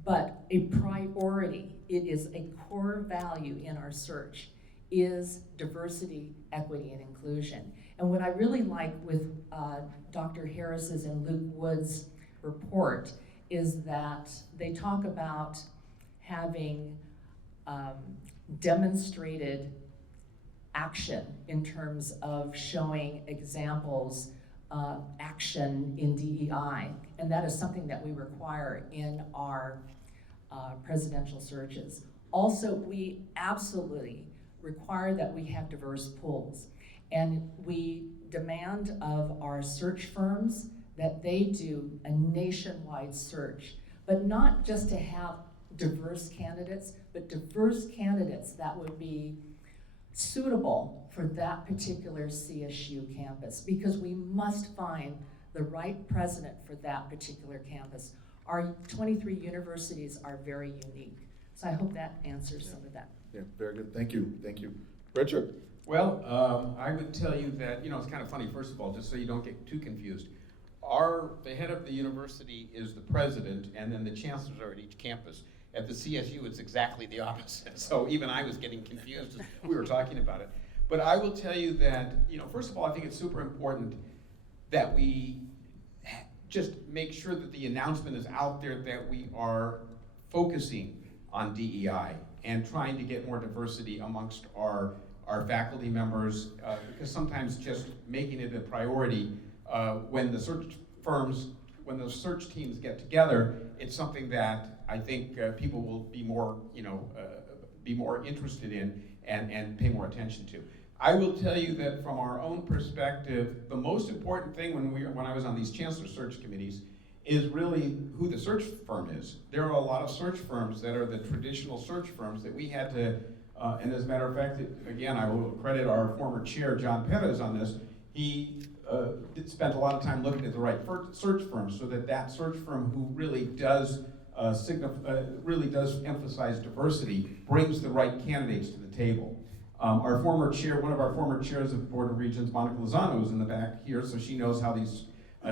But a priority, it is a core value in our search, is diversity, equity, and inclusion. And what I really like with Dr. Harris's and Luke Wood's report is that they talk about having demonstrated action in terms of showing examples of action in DEI. And that is something that we require in our presidential searches. Also, we absolutely require that we have diverse pools. And we demand of our search firms that they do a nationwide search, but not just to have diverse candidates, but diverse candidates that would be suitable for that particular CSU campus, because we must find the right president for that particular campus. Our 23 universities are very unique. So I hope that answers some of that. Yeah, very good. Thank you. Thank you. Richard? Well, I would tell you that, it's kind of funny, first of all, just so you don't get too confused. The head of the university is the president, and then the chancellors are at each campus. At the CSU, it's exactly the opposite. So even I was getting confused as we were talking about it. But I will tell you that, first of all, I think it's super important that we just make sure that the announcement is out there that we are focusing on DEI and trying to get more diversity amongst our faculty members, because sometimes just making it a priority when the search teams get together, it's something that I think people will be more interested in and pay more attention to. I will tell you that from our own perspective, the most important thing when I was on these chancellor search committees is really who the search firm is. There are a lot of search firms that are the traditional search firms that we had to, and as a matter of fact, again, I will credit our former chair, John Perez, on this. He spent a lot of time looking at the right search firm so that search firm who really does emphasize diversity brings the right candidates to the table. One of our former chairs of the Board of Regents, Monica Lozano, is in the back here, so she knows how these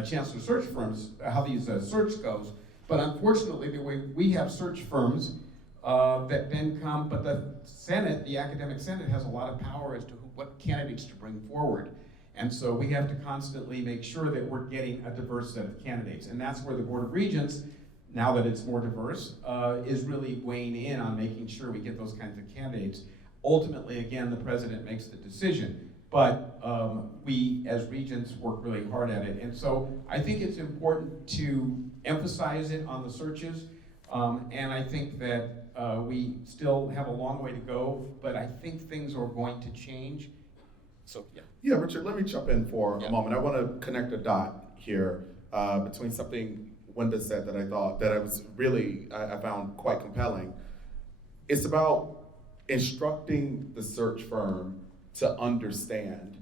chancellor search firms, how these search goes. But unfortunately, the way we have search firms that then come, but the Senate, the academic Senate, has a lot of power as to what candidates to bring forward. And so we have to constantly make sure that we're getting a diverse set of candidates. And that's where the Board of Regents, now that it's more diverse, is really weighing in on making sure we get those kinds of candidates. Ultimately, again, the president makes the decision, but we as regents work really hard at it. And so I think it's important to emphasize it on the searches, and I think that we still have a long way to go, but I think things are going to change. So, yeah. Yeah, Richard, let me jump in for a moment. I want to connect a dot here between something Wenda said that I found quite compelling. It's about instructing the search firm to understand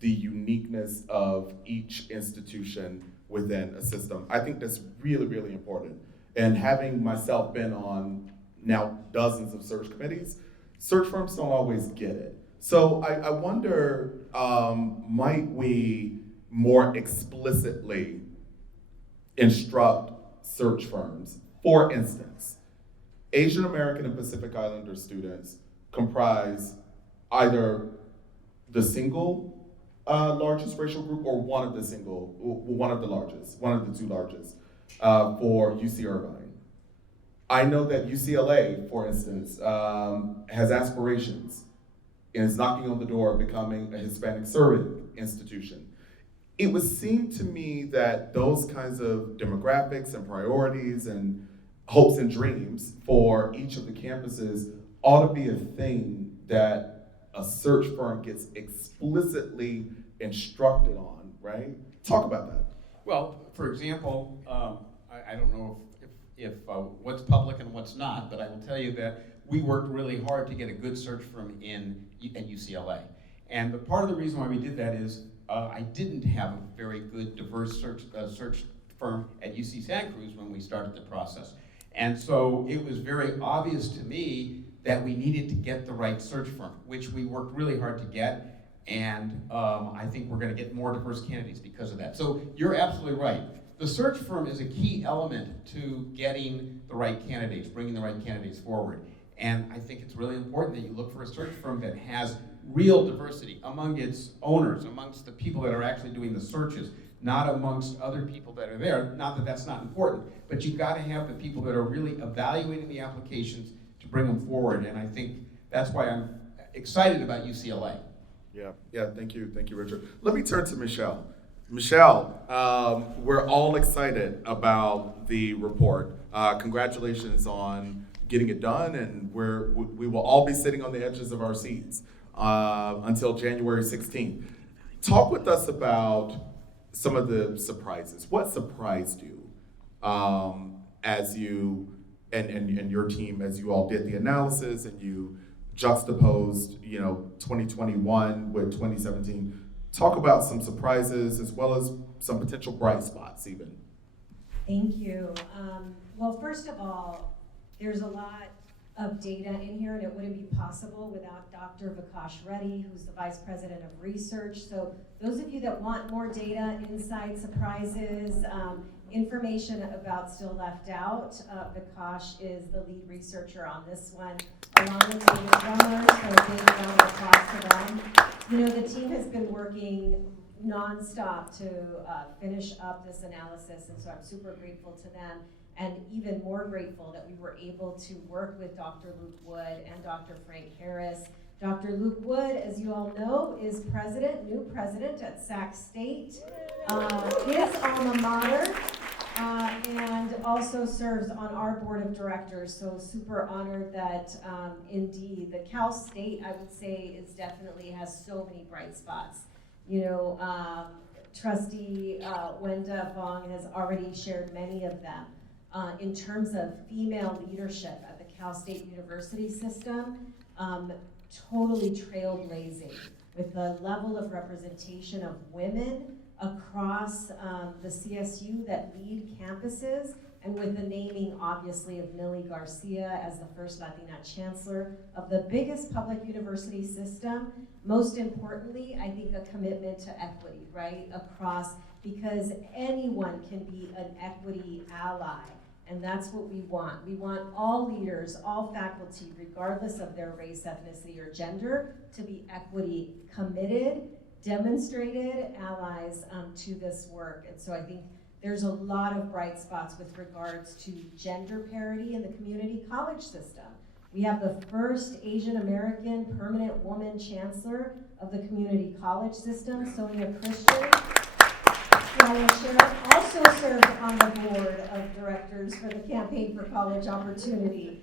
the uniqueness of each institution within a system. I think that's really, really important. And having myself been on now dozens of search committees, search firms don't always get it. So I wonder, might we more explicitly instruct search firms? For instance, Asian American and Pacific Islander students comprise either the single largest racial group or one of the two largest for UC Irvine. I know that UCLA, for instance, has aspirations and is knocking on the door of becoming a Hispanic serving institution. It would seem to me that those kinds of demographics and priorities and hopes and dreams for each of the campuses ought to be a thing that a search firm gets explicitly instructed on, right? Talk about that. Well, for example, I don't know if what's public and what's not, but I will tell you that we worked really hard to get a good search firm at UCLA. And part of the reason why we did that is I didn't have a very good diverse search firm at UC Santa Cruz when we started the process. And so it was very obvious to me that we needed to get the right search firm, which we worked really hard to get. And I think we're going to get more diverse candidates because of that. So you're absolutely right. The search firm is a key element to getting the right candidates, bringing the right candidates forward. And I think it's really important that you look for a search firm that has real diversity among its owners, amongst the people that are actually doing the searches, not amongst other people that are there. Not that that's not important, but you've got to have the people that are really evaluating the applications to bring them forward. And I think that's why I'm excited about UCLA. Yeah, thank you, Richard. Let me turn to Michelle. Michelle, we're all excited about the report. Congratulations on getting it done, and we will all be sitting on the edges of our seats until January 16th. Talk with us about some of the surprises. What surprised you as you and your team, as you all did the analysis and you juxtaposed, 2021 with 2017. Talk about some surprises as well as some potential bright spots even. Thank you. Well, first of all, there's a lot of data in here, and it wouldn't be possible without Dr. Vikash Reddy, who's the Vice President of Research. So those of you that want more data, insights, surprises, information about Still Left Out, Vikash is the lead researcher on this one, along with David Drummer, so a big round of applause to them. The team has been working nonstop to finish up this analysis, and so I'm super grateful to them, and even more grateful that we were able to work with Dr. Luke Wood and Dr. Frank Harris. Dr. Luke Wood, as you all know, is new president at Sac State, his alma mater, and also serves on our board of directors. So super honored that indeed the Cal State, I would say, definitely has so many bright spots. Trustee Wenda Vong has already shared many of them. In terms of female leadership at the Cal State University system, totally trailblazing with the level of representation of women across the CSU that lead campuses, and with the naming, obviously, of Millie Garcia as the first Latina chancellor of the biggest public university system. Most importantly, I think a commitment to equity, right, across, because anyone can be an equity ally. And that's what we want. We want all leaders, all faculty, regardless of their race, ethnicity, or gender, to be equity committed, demonstrated allies to this work. And so I think there's a lot of bright spots with regards to gender parity in the community college system. We have the first Asian American permanent woman chancellor of the community college system, Sonia Christian. Sheriff also served on the board of directors for the Campaign for College Opportunity.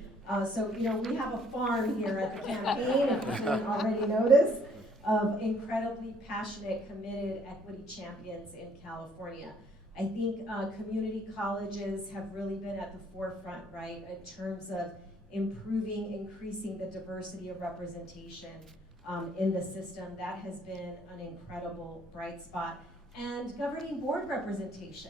So we have a farm here at the campaign, if you didn't already notice, of incredibly passionate, committed equity champions in California. I think community colleges have really been at the forefront, right, in terms of increasing the diversity of representation in the system. That has been an incredible bright spot. And governing board representation.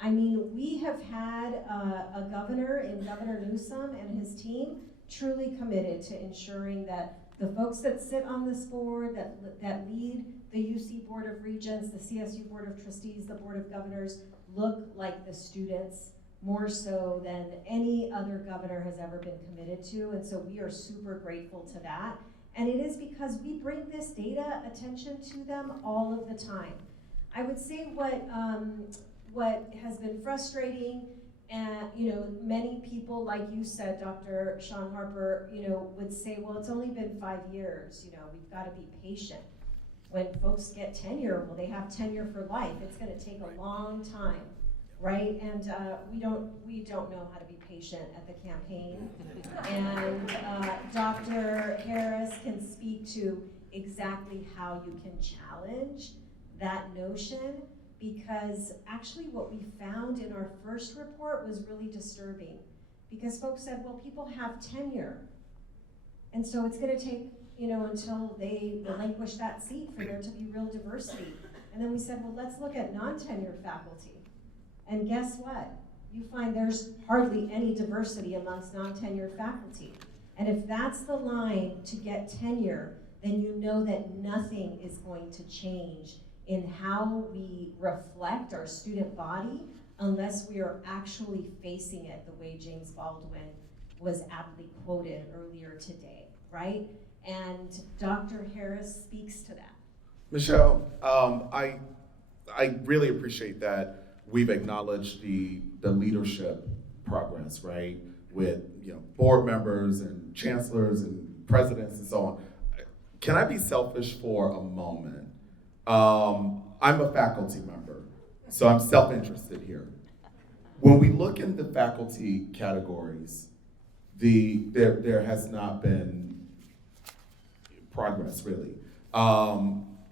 I mean, we have had a governor in Governor Newsom and his team truly committed to ensuring that the folks that sit on this board, that lead the UC Board of Regents, the CSU Board of Trustees, the Board of Governors, look like the students more so than any other governor has ever been committed to. And so we are super grateful to that. And it is because we bring this data attention to them all of the time. I would say what has been frustrating, and many people, like you said, Dr. Sean Harper, would say, well, it's only been 5 years. We've got to be patient. When folks get tenure, well, they have tenure for life. It's going to take a long time right? And we don't know how to be patient at the campaign. And Dr. Harris can speak to exactly how you can challenge that notion, because actually what we found in our first report was really disturbing, because folks said, well, people have tenure, and so it's going to take, until they relinquish that seat for there to be real diversity. And then we said, well, let's look at non-tenured faculty. And guess what? You find there's hardly any diversity amongst non-tenured faculty. And if that's the line to get tenure, then you know that nothing is going to change in how we reflect our student body unless we are actually facing it the way James Baldwin was aptly quoted earlier today, right? And Dr. Harris speaks to that. Michelle, I really appreciate that we've acknowledged the leadership progress, right? With board members and chancellors and presidents and so on. Can I be selfish for a moment? I'm a faculty member, so I'm self-interested here. When we look in the faculty categories, there has not been progress really.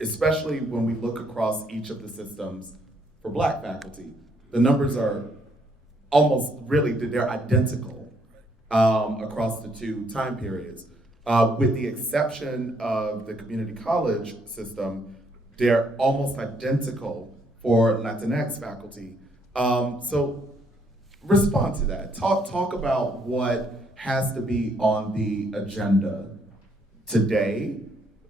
Especially when we look across each of the systems for Black faculty. The numbers are almost really, they're identical across the two time periods. With the exception of the community college system, they're almost identical for Latinx faculty. So respond to that. Talk about what has to be on the agenda today,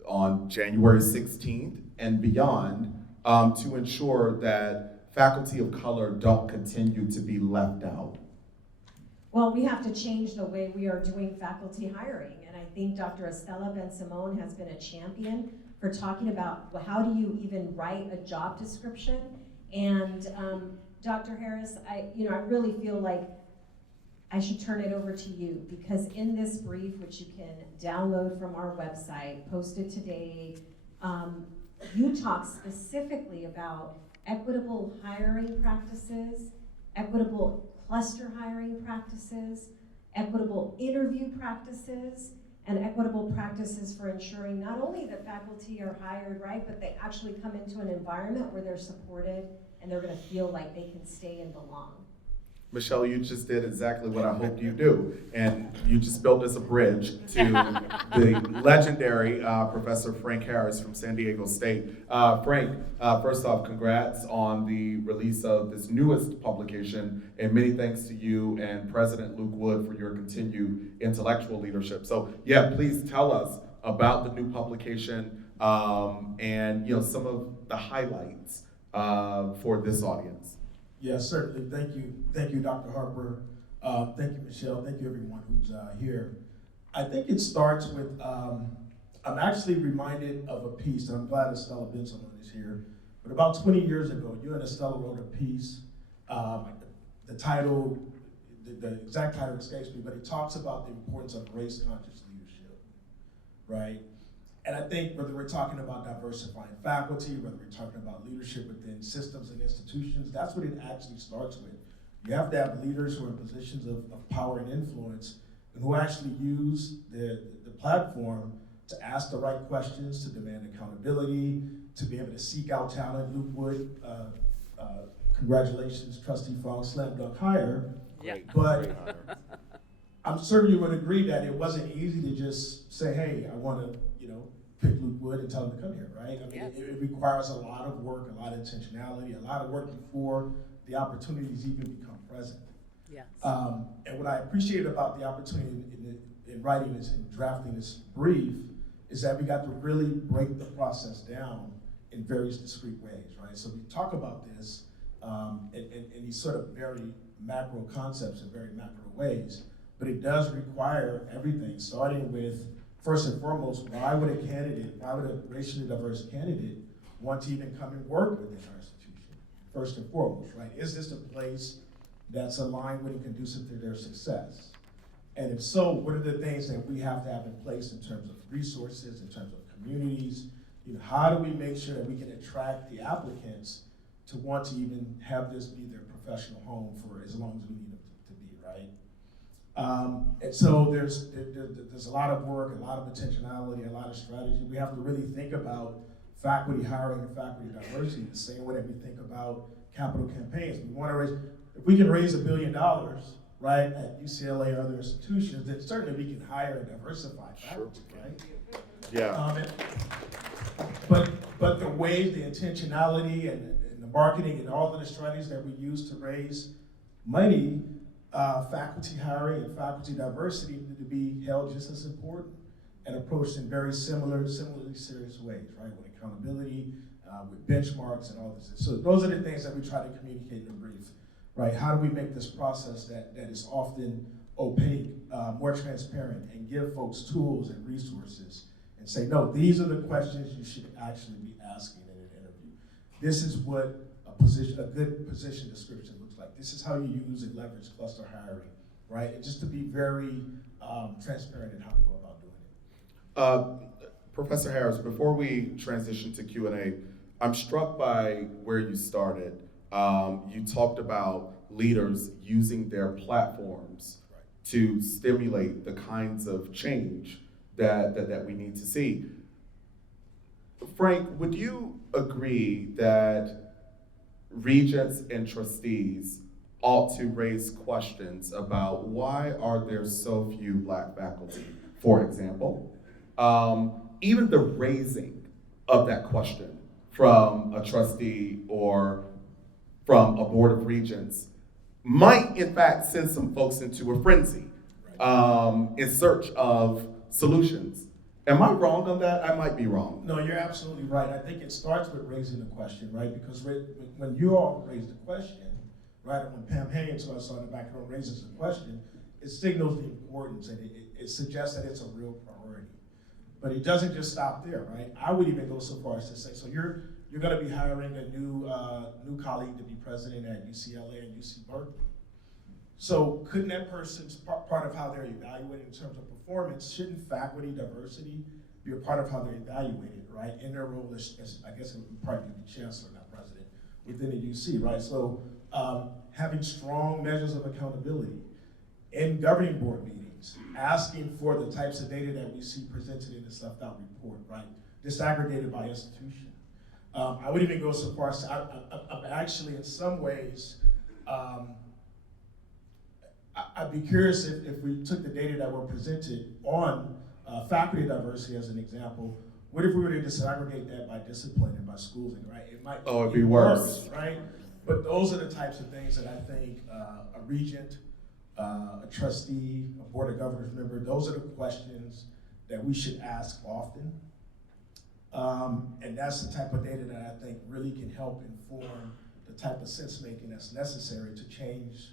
on January 16th and beyond, to ensure that faculty of color don't continue to be left out. Well, we have to change the way we are doing faculty hiring. And I think Dr. Estela Ben-Simon has been a champion for talking about, well, how do you even write a job description? And Dr. Harris, I really feel like I should turn it over to you, because in this brief, which you can download from our website, posted today, you talk specifically about equitable hiring practices, equitable cluster hiring practices, equitable interview practices, and equitable practices for ensuring not only that faculty are hired right, but they actually come into an environment where they're supported and they're going to feel like they can stay and belong. Michelle, you just did exactly what I hoped you do, and you just built us a bridge to the legendary Professor Frank Harris from San Diego State. Frank, first off, congrats on the release of this newest publication, and many thanks to you and President Luke Wood for your continued intellectual leadership. So yeah, please tell us about the new publication and some of the highlights for this audience. Yes, certainly. Thank you, Dr. Harper. Thank you, Michelle. Thank you, everyone who's here. I think it starts with, I'm actually reminded of a piece, and I'm glad Estela Ben-Simon is here, but about 20 years ago, you and Estela wrote a piece. The title, the exact title escapes me, but it talks about the importance of race-conscious leadership, right? And I think whether we're talking about diversifying faculty, whether we're talking about leadership within systems and institutions, that's what it actually starts with. You have to have leaders who are in positions of power and influence, and who actually use the platform to ask the right questions, to demand accountability, to be able to seek out talent. Luke Wood, congratulations, Trustee Fong, slam dunk hire. Yeah. But I'm certain you would agree that it wasn't easy to just say, hey, I want to, pick Luke Wood and tell him to come here, right? I mean, Yes. it requires a lot of work, a lot of intentionality, a lot of work before the opportunities even become present. Yes. And what I appreciated about the opportunity in writing this and drafting this brief is that we got to really break the process down in various discrete ways, right? So we talk about this in these sort of very macro concepts in very macro ways, but it does require everything, starting with, first and foremost, why would a racially diverse candidate want to even come and work within our institution? First and foremost, right? Is this a place that's aligned with and conducive to their success? And if so, what are the things that we have to have in place in terms of resources, in terms of communities? How do we make sure that we can attract the applicants to want to even have this be their professional home for as long as we need it to be, right? And so there's a lot of work, a lot of intentionality, a lot of strategy. We have to really think about faculty hiring and faculty diversity the same way that we think about capital campaigns. We want to raise, if we can raise $1 billion, right, at UCLA or other institutions, then certainly we can hire and diversify faculty, right? Yeah. But the ways, the intentionality and the marketing and all of the strategies that we use to raise money, faculty hiring and faculty diversity need to be held just as important and approached in very similarly serious ways, right? With accountability, with benchmarks and all this. So those are the things that we try to communicate in the brief, right? How do we make this process that is often opaque, more transparent, and give folks tools and resources and say, no, these are the questions you should actually be asking in an interview. This is what a good position description looks like. This is how you use and leverage cluster hiring, right? And just to be very transparent in how to go about doing it. Professor Harris, before we transition to Q&A, I'm struck by where you started. You talked about leaders using their platforms to stimulate the kinds of change that we need to see. Frank, would you agree that regents and trustees ought to raise questions about why are there so few Black faculty, for example? Even the raising of that question from a trustee or from a board of regents might in fact send some folks into a frenzy in search of solutions. Am I wrong on that? I might be wrong. No, you're absolutely right. I think it starts with raising the question, right? Because when you all raise the question, right, and when Pam Haynes, who I saw in the back row, raises the question, it signals the importance and it suggests that it's a real priority. But it doesn't just stop there, right? I would even go so far as to say, so you're going to be hiring a new colleague to be president at UCLA and UC Berkeley. So couldn't that person's part of how they're evaluated in terms of performance, shouldn't faculty diversity be a part of how they're evaluated, right? In their role as I guess it would probably be the chancellor, not president, within the UC, right? So having strong measures of accountability in governing board meetings, asking for the types of data that we see presented in the left-out report, right? Disaggregated by institution. I would even go so far as I'm actually in some ways, I'd be curious if we took the data that were presented on faculty diversity as an example, what if we were to disaggregate that by discipline and by schooling, right? It might it'd be worse, right? But those are the types of things that I think a regent, a trustee, a board of governors member, those are the questions that we should ask often. And that's the type of data that I think really can help inform the type of sense making that's necessary to change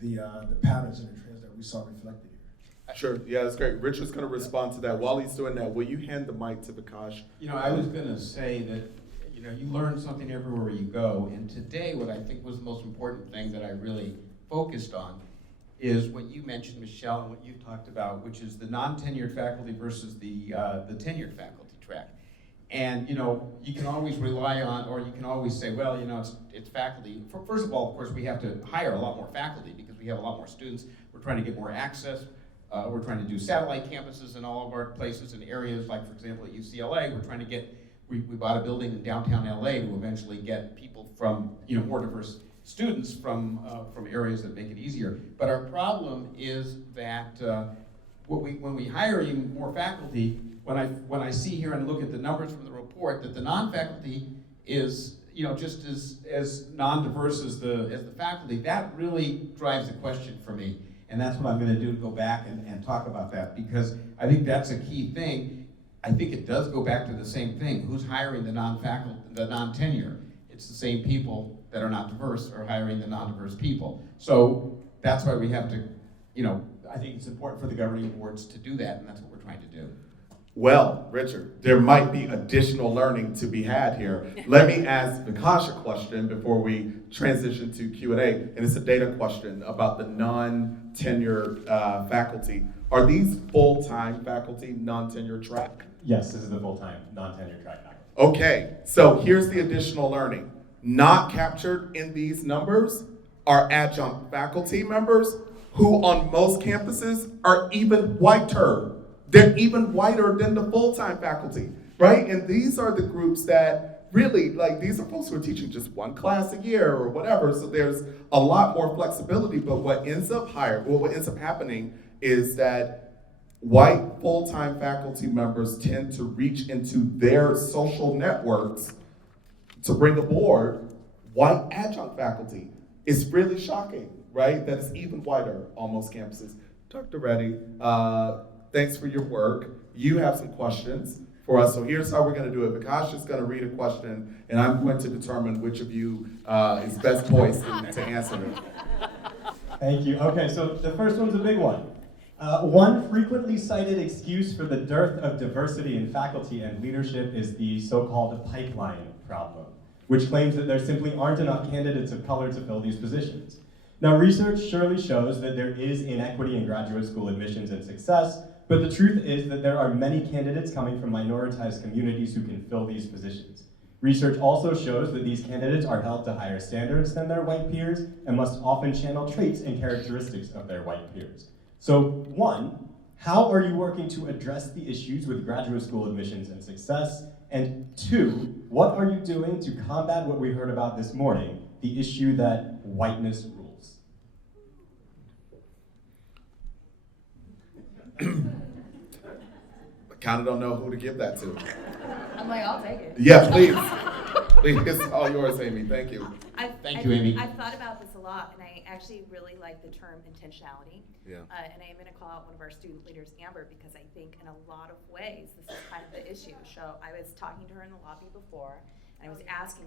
the patterns and the trends that we saw reflected here. Sure, yeah, that's great. Richard's gonna respond to that. While he's doing that, will you hand the mic to Vikash? You know, I was gonna say that, you know, you learn something everywhere you go, and today what I think was the most important thing that I really focused on is what you mentioned, Michelle, and what you talked about, which is the non-tenured faculty versus the tenured faculty track. And, you know, you can always rely on, or you can always say, well, you know, it's faculty. First of all, of course, we have to hire a lot more faculty because we have a lot more students. We're trying to get more access. We're trying to do satellite campuses in all of our places and areas, like, for example, at UCLA, we're trying to get, we bought a building in downtown LA to eventually get people from, you know, more diverse students from areas that make it easier. But our problem is that when we hire even more faculty, when I see here and look at the numbers from the report, that the non-faculty is, you know, just as non-diverse as the faculty, that really drives the question for me. And that's what I'm going to do, to go back and talk about that, because I think that's a key thing. I think it does go back to the same thing. Who's hiring the non-faculty, the non-tenure? It's the same people that are not diverse are hiring the non-diverse people. So that's why we have to, you know, I think it's important for the governing boards to do that, and that's what we're trying to do. Well, Richard, there might be additional learning to be had here. Let me ask Vikash a question before we transition to Q&A, and it's a data question about the non-tenured faculty. Are these full-time faculty, non-tenured track? Yes, this is the full-time, non-tenured track faculty. Okay, so here's the additional learning. Not captured in these numbers are adjunct faculty members who on most campuses are even whiter. They're even whiter than the full-time faculty, right? And these are the groups that really, like, these are folks who are teaching just one class a year or whatever, so there's a lot more flexibility, but what ends up happening is that white full-time faculty members tend to reach into their social networks to bring aboard white adjunct faculty. It's really shocking, right? That it's even whiter on most campuses. Dr. Reddy, thanks for your work. You have some questions for us, so here's how we're gonna do it. Vikash is gonna read a question, and I'm going to determine which of you is best poised to answer it. Thank you. Okay, so the first one's a big one. One frequently cited excuse for the dearth of diversity in faculty and leadership is the so-called pipeline problem, which claims that there simply aren't enough candidates of color to fill these positions. Now, research surely shows that there is inequity in graduate school admissions and success, but the truth is that there are many candidates coming from minoritized communities who can fill these positions. Research also shows that these candidates are held to higher standards than their white peers and must often channel traits and characteristics of their white peers. So, one, how are you working to address the issues with graduate school admissions and success? And two, what are you doing to combat what we heard about this morning, the issue that whiteness rules? I kind of don't know who to give that to. I'm like, I'll take it. Yeah, please. Please, it's all yours, Amy. Thank you. Thank you, Amy. I've thought about this a lot, and I actually really like the term intentionality. Yeah. And I am going to call out one of our student leaders, Amber, because I think in a lot of ways this is kind of the issue. So I was talking to her in the lobby before, and I was asking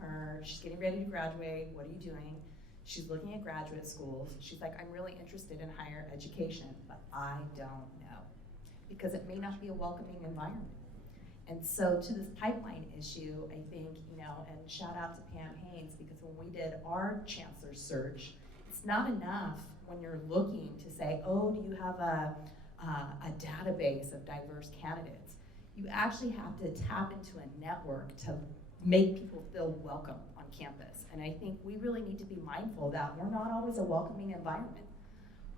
her, she's getting ready to graduate, what are you doing? She's looking at graduate schools. She's like, I'm really interested in higher education, but I don't know, because it may not be a welcoming environment. And so to this pipeline issue, I think, and shout out to Pam Haynes, because when we did our chancellor search, it's not enough when you're looking to say, oh, do you have a database of diverse candidates? You actually have to tap into a network to make people feel welcome on campus. And I think we really need to be mindful that we're not always a welcoming environment.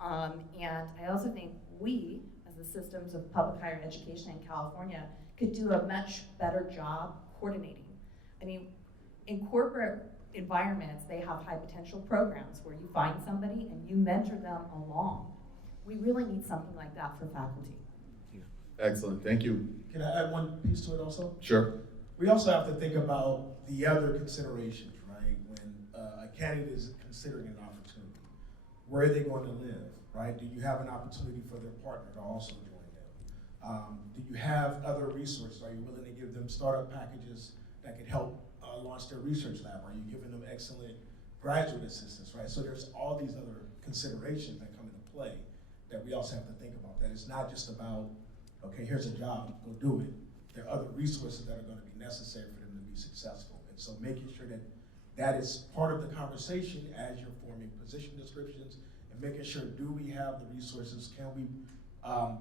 And I also think we, as the systems of public higher education in California, could do a much better job coordinating. I mean, in corporate environments, they have high potential programs where you find somebody and you mentor them along. We really need something like that for faculty. Excellent, thank you. Can I add one piece to it also? Sure. We also have to think about the other considerations, right? When a candidate is considering an opportunity, where are they going to live, right? Do you have an opportunity for their partner to also join them? Do you have other resources? Are you willing to give them startup packages that could help launch their research lab? Are you giving them excellent graduate assistance, right? So there's all these other considerations that come into play that we also have to think about. That it's not just about, okay, here's a job, go do it. There are other resources that are going to be necessary for them to be successful. And so making sure that that is part of the conversation as you're forming position descriptions, and making sure, do we have the resources? Can we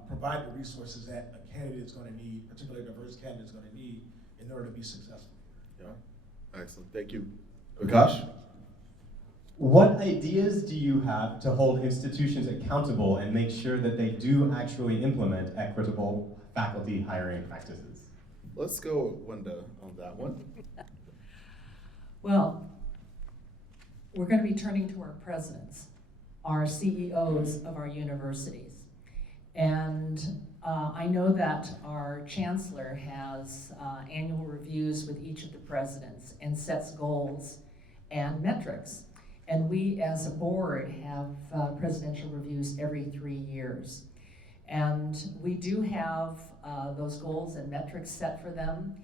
provide the resources that a candidate is going to need, particularly a diverse candidate is going to need in order to be successful? Yeah. Excellent, thank you. Vikash? What ideas do you have to hold institutions accountable and make sure that they do actually implement equitable faculty hiring practices? Let's go, Wanda, on that one. Well, we're going to be turning to our presidents, our CEOs of our universities. And I know that our chancellor has annual reviews with each of the presidents and sets goals and metrics. And we as a board have presidential reviews every 3 years. And we do have those goals and metrics set for them.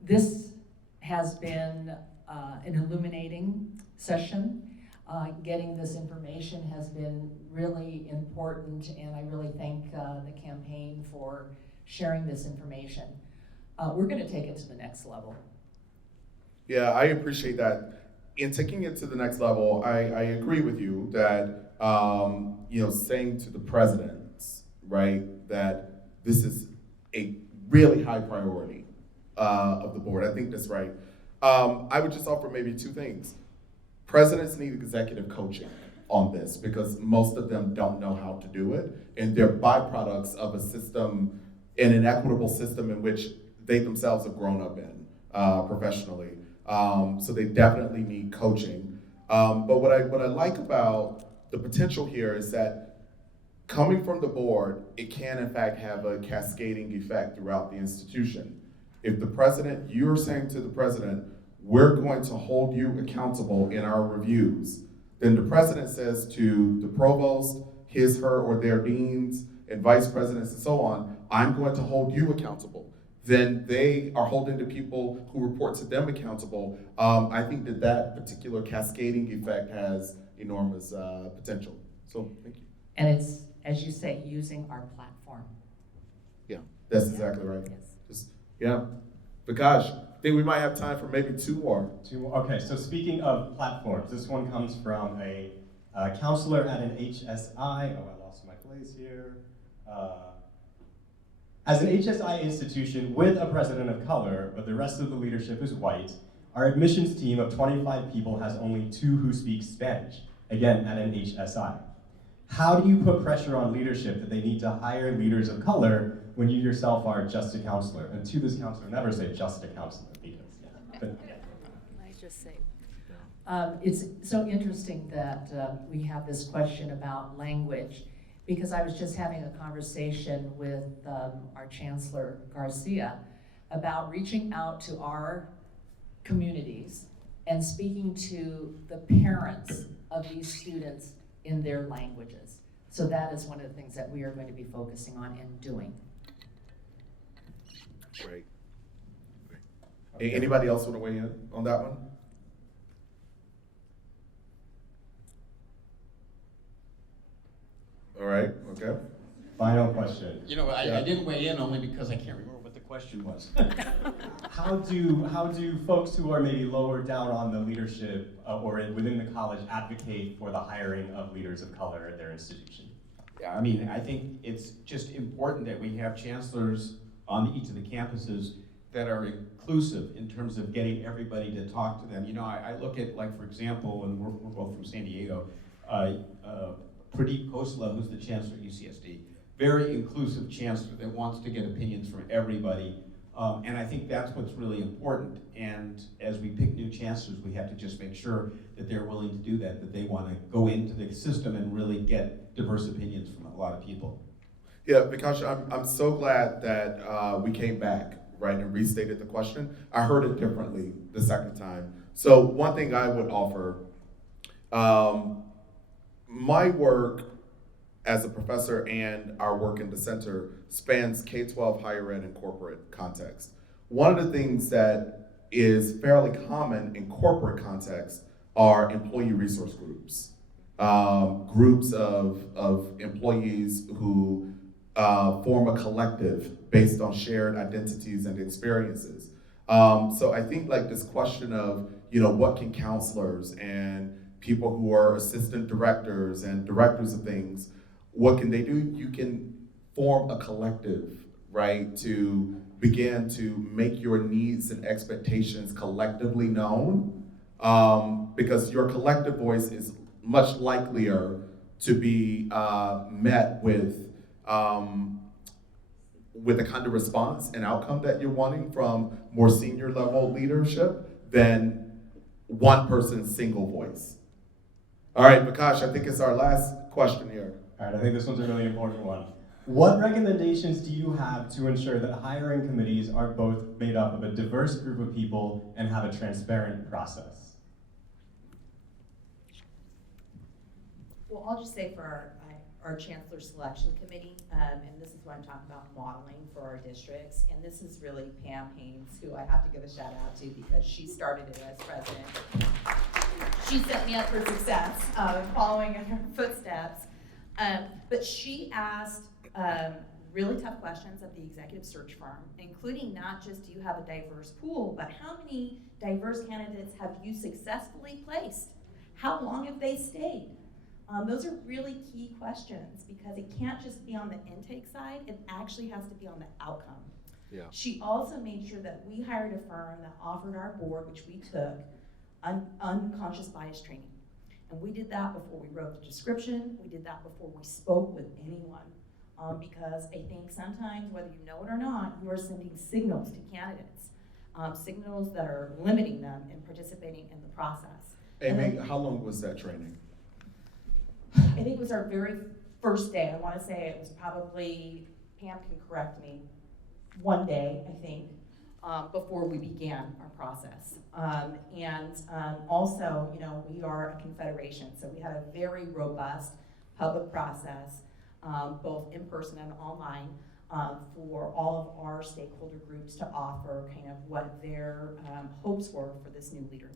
This has been an illuminating session. Getting this information has been really important, and I really thank the campaign for sharing this information. We're going to take it to the next level. Yeah, I appreciate that. In taking it to the next level, I agree with you that, saying to the presidents, right, that this is a really high priority of the board. I think that's right. I would just offer maybe two things. Presidents need executive coaching on this because most of them don't know how to do it, and they're byproducts of a system, an inequitable system in which they themselves have grown up in professionally. So they definitely need coaching. But what I like about the potential here is that coming from the board, it can in fact have a cascading effect throughout the institution. If the president, you're saying to the president, we're going to hold you accountable in our reviews, then the president says to the provost, his, her, or their deans, and vice presidents and so on, I'm going to hold you accountable. Then they are holding the people who report to them accountable. I think that particular cascading effect has enormous potential. So thank you. And it's, as you say, using our platform. Yeah, that's exactly right. Yes. Just, yeah. Vikash, I think we might have time for maybe two more. Okay, so speaking of platforms, this one comes from a counselor at an HSI. Oh, I lost my place here. As an HSI institution with a president of color, but the rest of the leadership is white, our admissions team of 25 people has only 2 who speak Spanish, again, at an HSI. How do you put pressure on leadership that they need to hire leaders of color when you yourself are just a counselor? And to this counselor, never say just a counselor, because, I just say, it's so interesting that we have this question about language, because I was just having a conversation with our Chancellor Garcia about reaching out to our communities and speaking to the parents of these students in their languages. So that is one of the things that we are going to be focusing on and doing. Great. Anybody else want to weigh in on that one? All right, okay. Final question. You know, I didn't weigh in only because I can't remember what the question was. How do folks who are maybe lower down on the leadership or within the college advocate for the hiring of leaders of color at their institution? Yeah, I mean, I think it's just important that we have chancellors on each of the campuses that are inclusive in terms of getting everybody to talk to them. You know, I look at, like, for example, and we're both from San Diego, Pradeep Khosla, who's the chancellor at UCSD, very inclusive chancellor that wants to get opinions from everybody. And I think that's what's really important. And as we pick new chancellors, we have to just make sure that they're willing to do that they want to go into the system and really get diverse opinions from a lot of people. Yeah, Vikash, I'm so glad that we came back, right, and restated the question. I heard it differently the second time. So one thing I would offer, my work as a professor and our work in the center spans K-12, higher ed, and corporate context. One of the things that is fairly common in corporate context are employee resource groups. Groups of employees who form a collective based on shared identities and experiences. So I think like this question of, you know, what can counselors and people who are assistant directors and directors of things, what can they do? You can form a collective, right, to begin to make your needs and expectations collectively known, because your collective voice is much likelier to be met with the kind of response and outcome that you're wanting from more senior level leadership than one person's single voice. All right, Vikash, I think it's our last question here. All right, I think this one's a really important one. What recommendations do you have to ensure that hiring committees are both made up of a diverse group of people and have a transparent process? Well, I'll just say for our Chancellor Selection Committee, and this is what I'm talking about modeling for our districts, and this is really Pam Haynes, who I have to give a shout out to because she started it as president. She set me up for success, following in her footsteps. But she asked really tough questions of the executive search firm, including not just do you have a diverse pool, but how many diverse candidates have you successfully placed? How long have they stayed? Those are really key questions because it can't just be on the intake side, it actually has to be on the outcome. Yeah. She also made sure that we hired a firm that offered our board, which we took, unconscious bias training. And we did that before we wrote the description, we did that before we spoke with anyone. Because I think sometimes, whether you know it or not, you are sending signals to candidates, signals that are limiting them in participating in the process. Amy, how long was that training? I think it was our very first day. I want to say it was probably, Pam can correct me, one day, I think, before we began our process. Also, you know, we are a confederation, so we had a very robust public process, both in person and online, for all of our stakeholder groups to offer kind of what their hopes were for this new leader.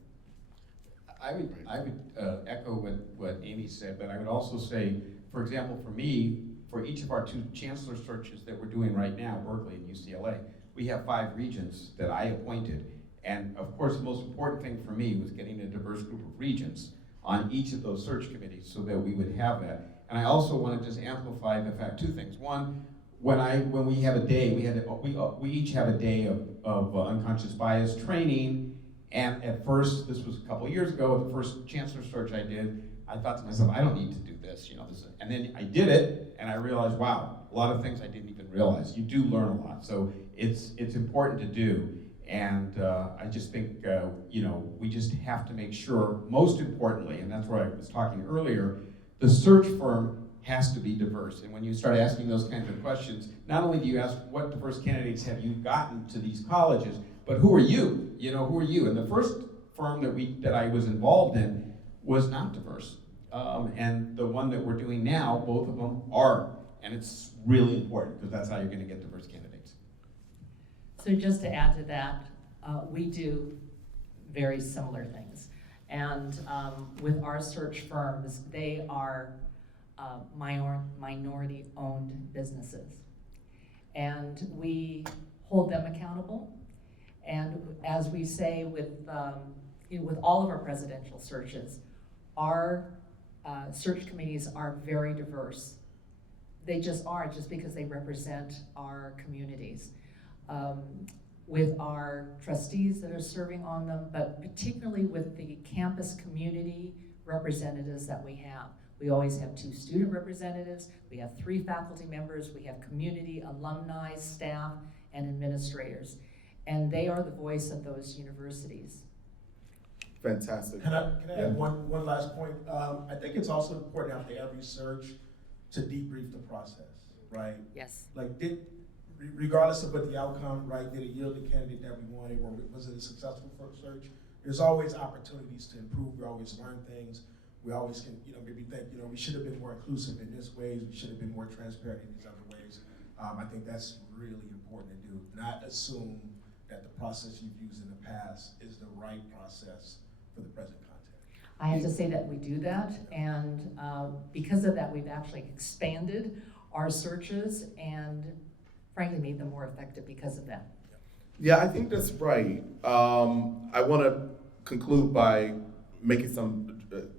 I would echo what Amy said, but I would also say, for example, for me, for each of our 2 chancellor searches that we're doing right now, Berkeley and UCLA, we have 5 regents that I appointed. And of course, the most important thing for me was getting a diverse group of regents on each of those search committees so that we would have that. And I also want to just amplify the fact, 2 things. One, when we have a day, we each have a day of unconscious bias training. And at first, this was a couple of years ago, the first chancellor search I did, I thought to myself, I don't need to do this, you know. And then I did it, and I realized, wow, a lot of things I didn't even realize. You do learn a lot, so it's important to do. And I just think, you know, we just have to make sure, most importantly, and that's where I was talking earlier, the search firm has to be diverse. And when you start asking those kinds of questions, not only do you ask what diverse candidates have you gotten to these colleges, but who are you? You know, who are you? And the first firm that I was involved in was not diverse. And the one that we're doing now, both of them are. And it's really important because that's how you're going to get diverse candidates. So just to add to that, we do very similar things. And with our search firms, they are minority-owned businesses. And we hold them accountable. And as we say with all of our presidential searches, our search committees are very diverse. They just are, just because they represent our communities. With our trustees that are serving on them, but particularly with the campus community representatives that we have. We always have 2 student representatives, we have 3 faculty members, we have community, alumni, staff, and administrators. And they are the voice of those universities. Fantastic. Can I add one last point? I think it's also important after every search to debrief the process, right? Yes. Like, regardless of what the outcome, right, did it yield the candidate that we wanted, or was it a successful first search? There's always opportunities to improve. We always learn things. We always can, you know, maybe think, you know, we should have been more inclusive in this ways. We should have been more transparent in these other ways. I think that's really important to do. Not assume that the process you've used in the past is the right process for the present context. I have to say that we do that, and because of that, we've actually expanded our searches and frankly made them more effective because of that. Yeah, I think that's right. I want to conclude by making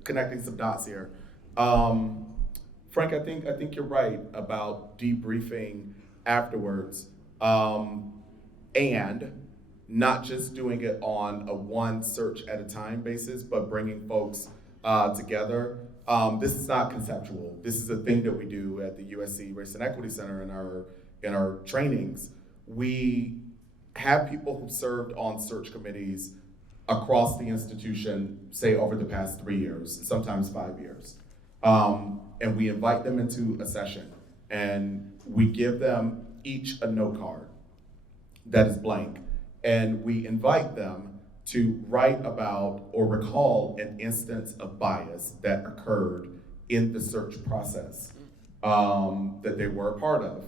connecting some dots here. Frank, I think you're right about debriefing afterwards, and not just doing it on a one search at a time basis, but bringing folks together. This is not conceptual. This is a thing that we do at the USC Race and Equity Center in our trainings. We have people who served on search committees across the institution, say over the past 3 years, sometimes 5 years. And we invite them into a session, and we give them each a note card that is blank. And we invite them to write about or recall an instance of bias that occurred in the search process that they were a part of.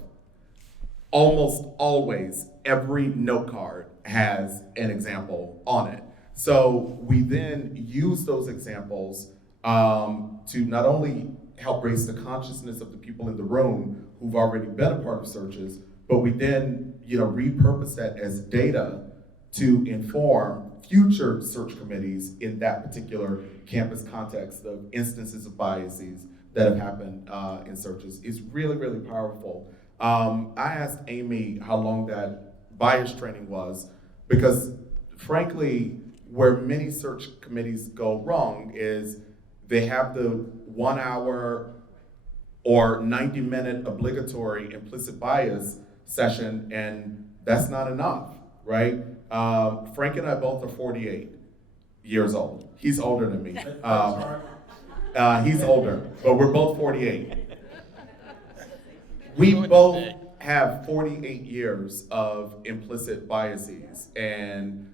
Almost always, every note card has an example on it. So we then use those examples to not only help raise the consciousness of the people in the room who've already been a part of searches, but we then, repurpose that as data to inform future search committees in that particular campus context of instances of biases that have happened in searches. Is really, really powerful. I asked Amy how long that bias training was, because frankly, where many search committees go wrong is they have the 1 hour or 90-minute obligatory implicit bias session, and that's not enough, right? Frank and I both are 48 years old. He's older than me. He's older, but we're both 48. We both have 48 years of implicit biases and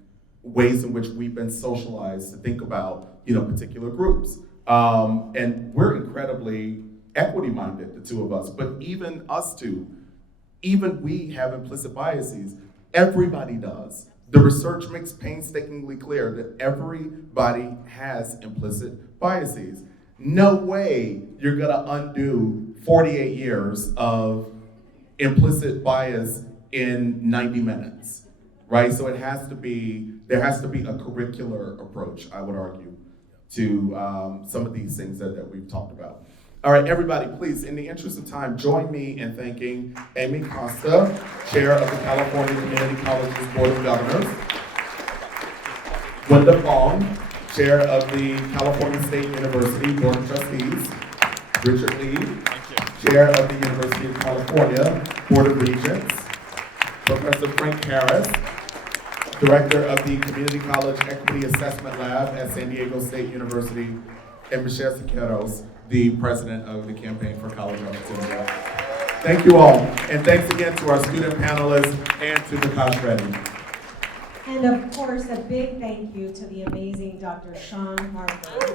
ways in which we've been socialized to think about, particular groups. And we're incredibly equity-minded, the two of us, but even us two, even we have implicit biases. Everybody does. The research makes painstakingly clear that everybody has implicit biases. No way you're gonna undo 48 years of implicit bias in 90 minutes, right? So there has to be a curricular approach, I would argue, to some of these things that we've talked about. All right, everybody, please, in the interest of time, join me in thanking Amy Costa, Chair of the California Community Colleges Board of Governors, Wenda Fong, Chair of the California State University Board of Trustees, Richard Lee, Chair of the University of California Board of Regents, Professor Frank Harris, Director of the Community College Equity Assessment Lab at San Diego State University, and Michelle Siqueiros, the President of the Campaign for College Opportunity. Thank you all, and thanks again to our student panelists and to Nakash Reddy. And of course, a big thank you to the amazing Dr. Sean Harper.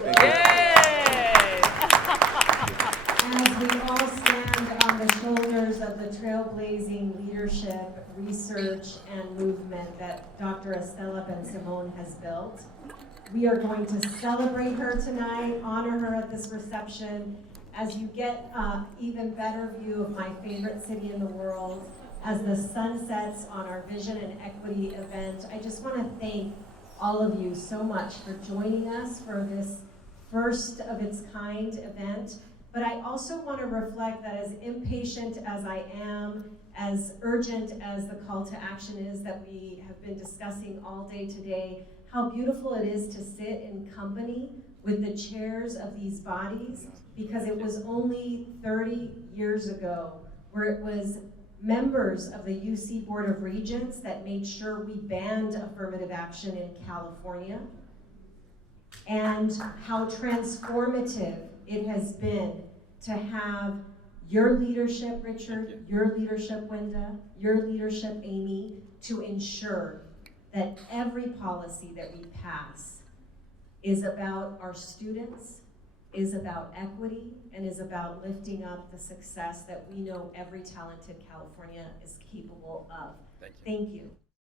As we all stand on the shoulders of the trailblazing leadership, research, and movement that Dr. Estela Ben-Simon has built, we are going to celebrate her tonight, honor her at this reception. As you get an even better view of my favorite city in the world, as the sun sets on our Vision and Equity event, I just want to thank all of you so much for joining us for this first of its kind event. But I also want to reflect that as impatient as I am, as urgent as the call to action is that we have been discussing all day today, how beautiful it is to sit in company with the chairs of these bodies, because it was only 30 years ago where it was members of the UC Board of Regents that made sure we banned affirmative action in California, and how transformative it has been to have your leadership, Richard, your leadership, Wenda, your leadership, Amy, to ensure that every policy that we pass is about our students, is about equity, and is about lifting up the success that we know every talented California is capable of. Thank you.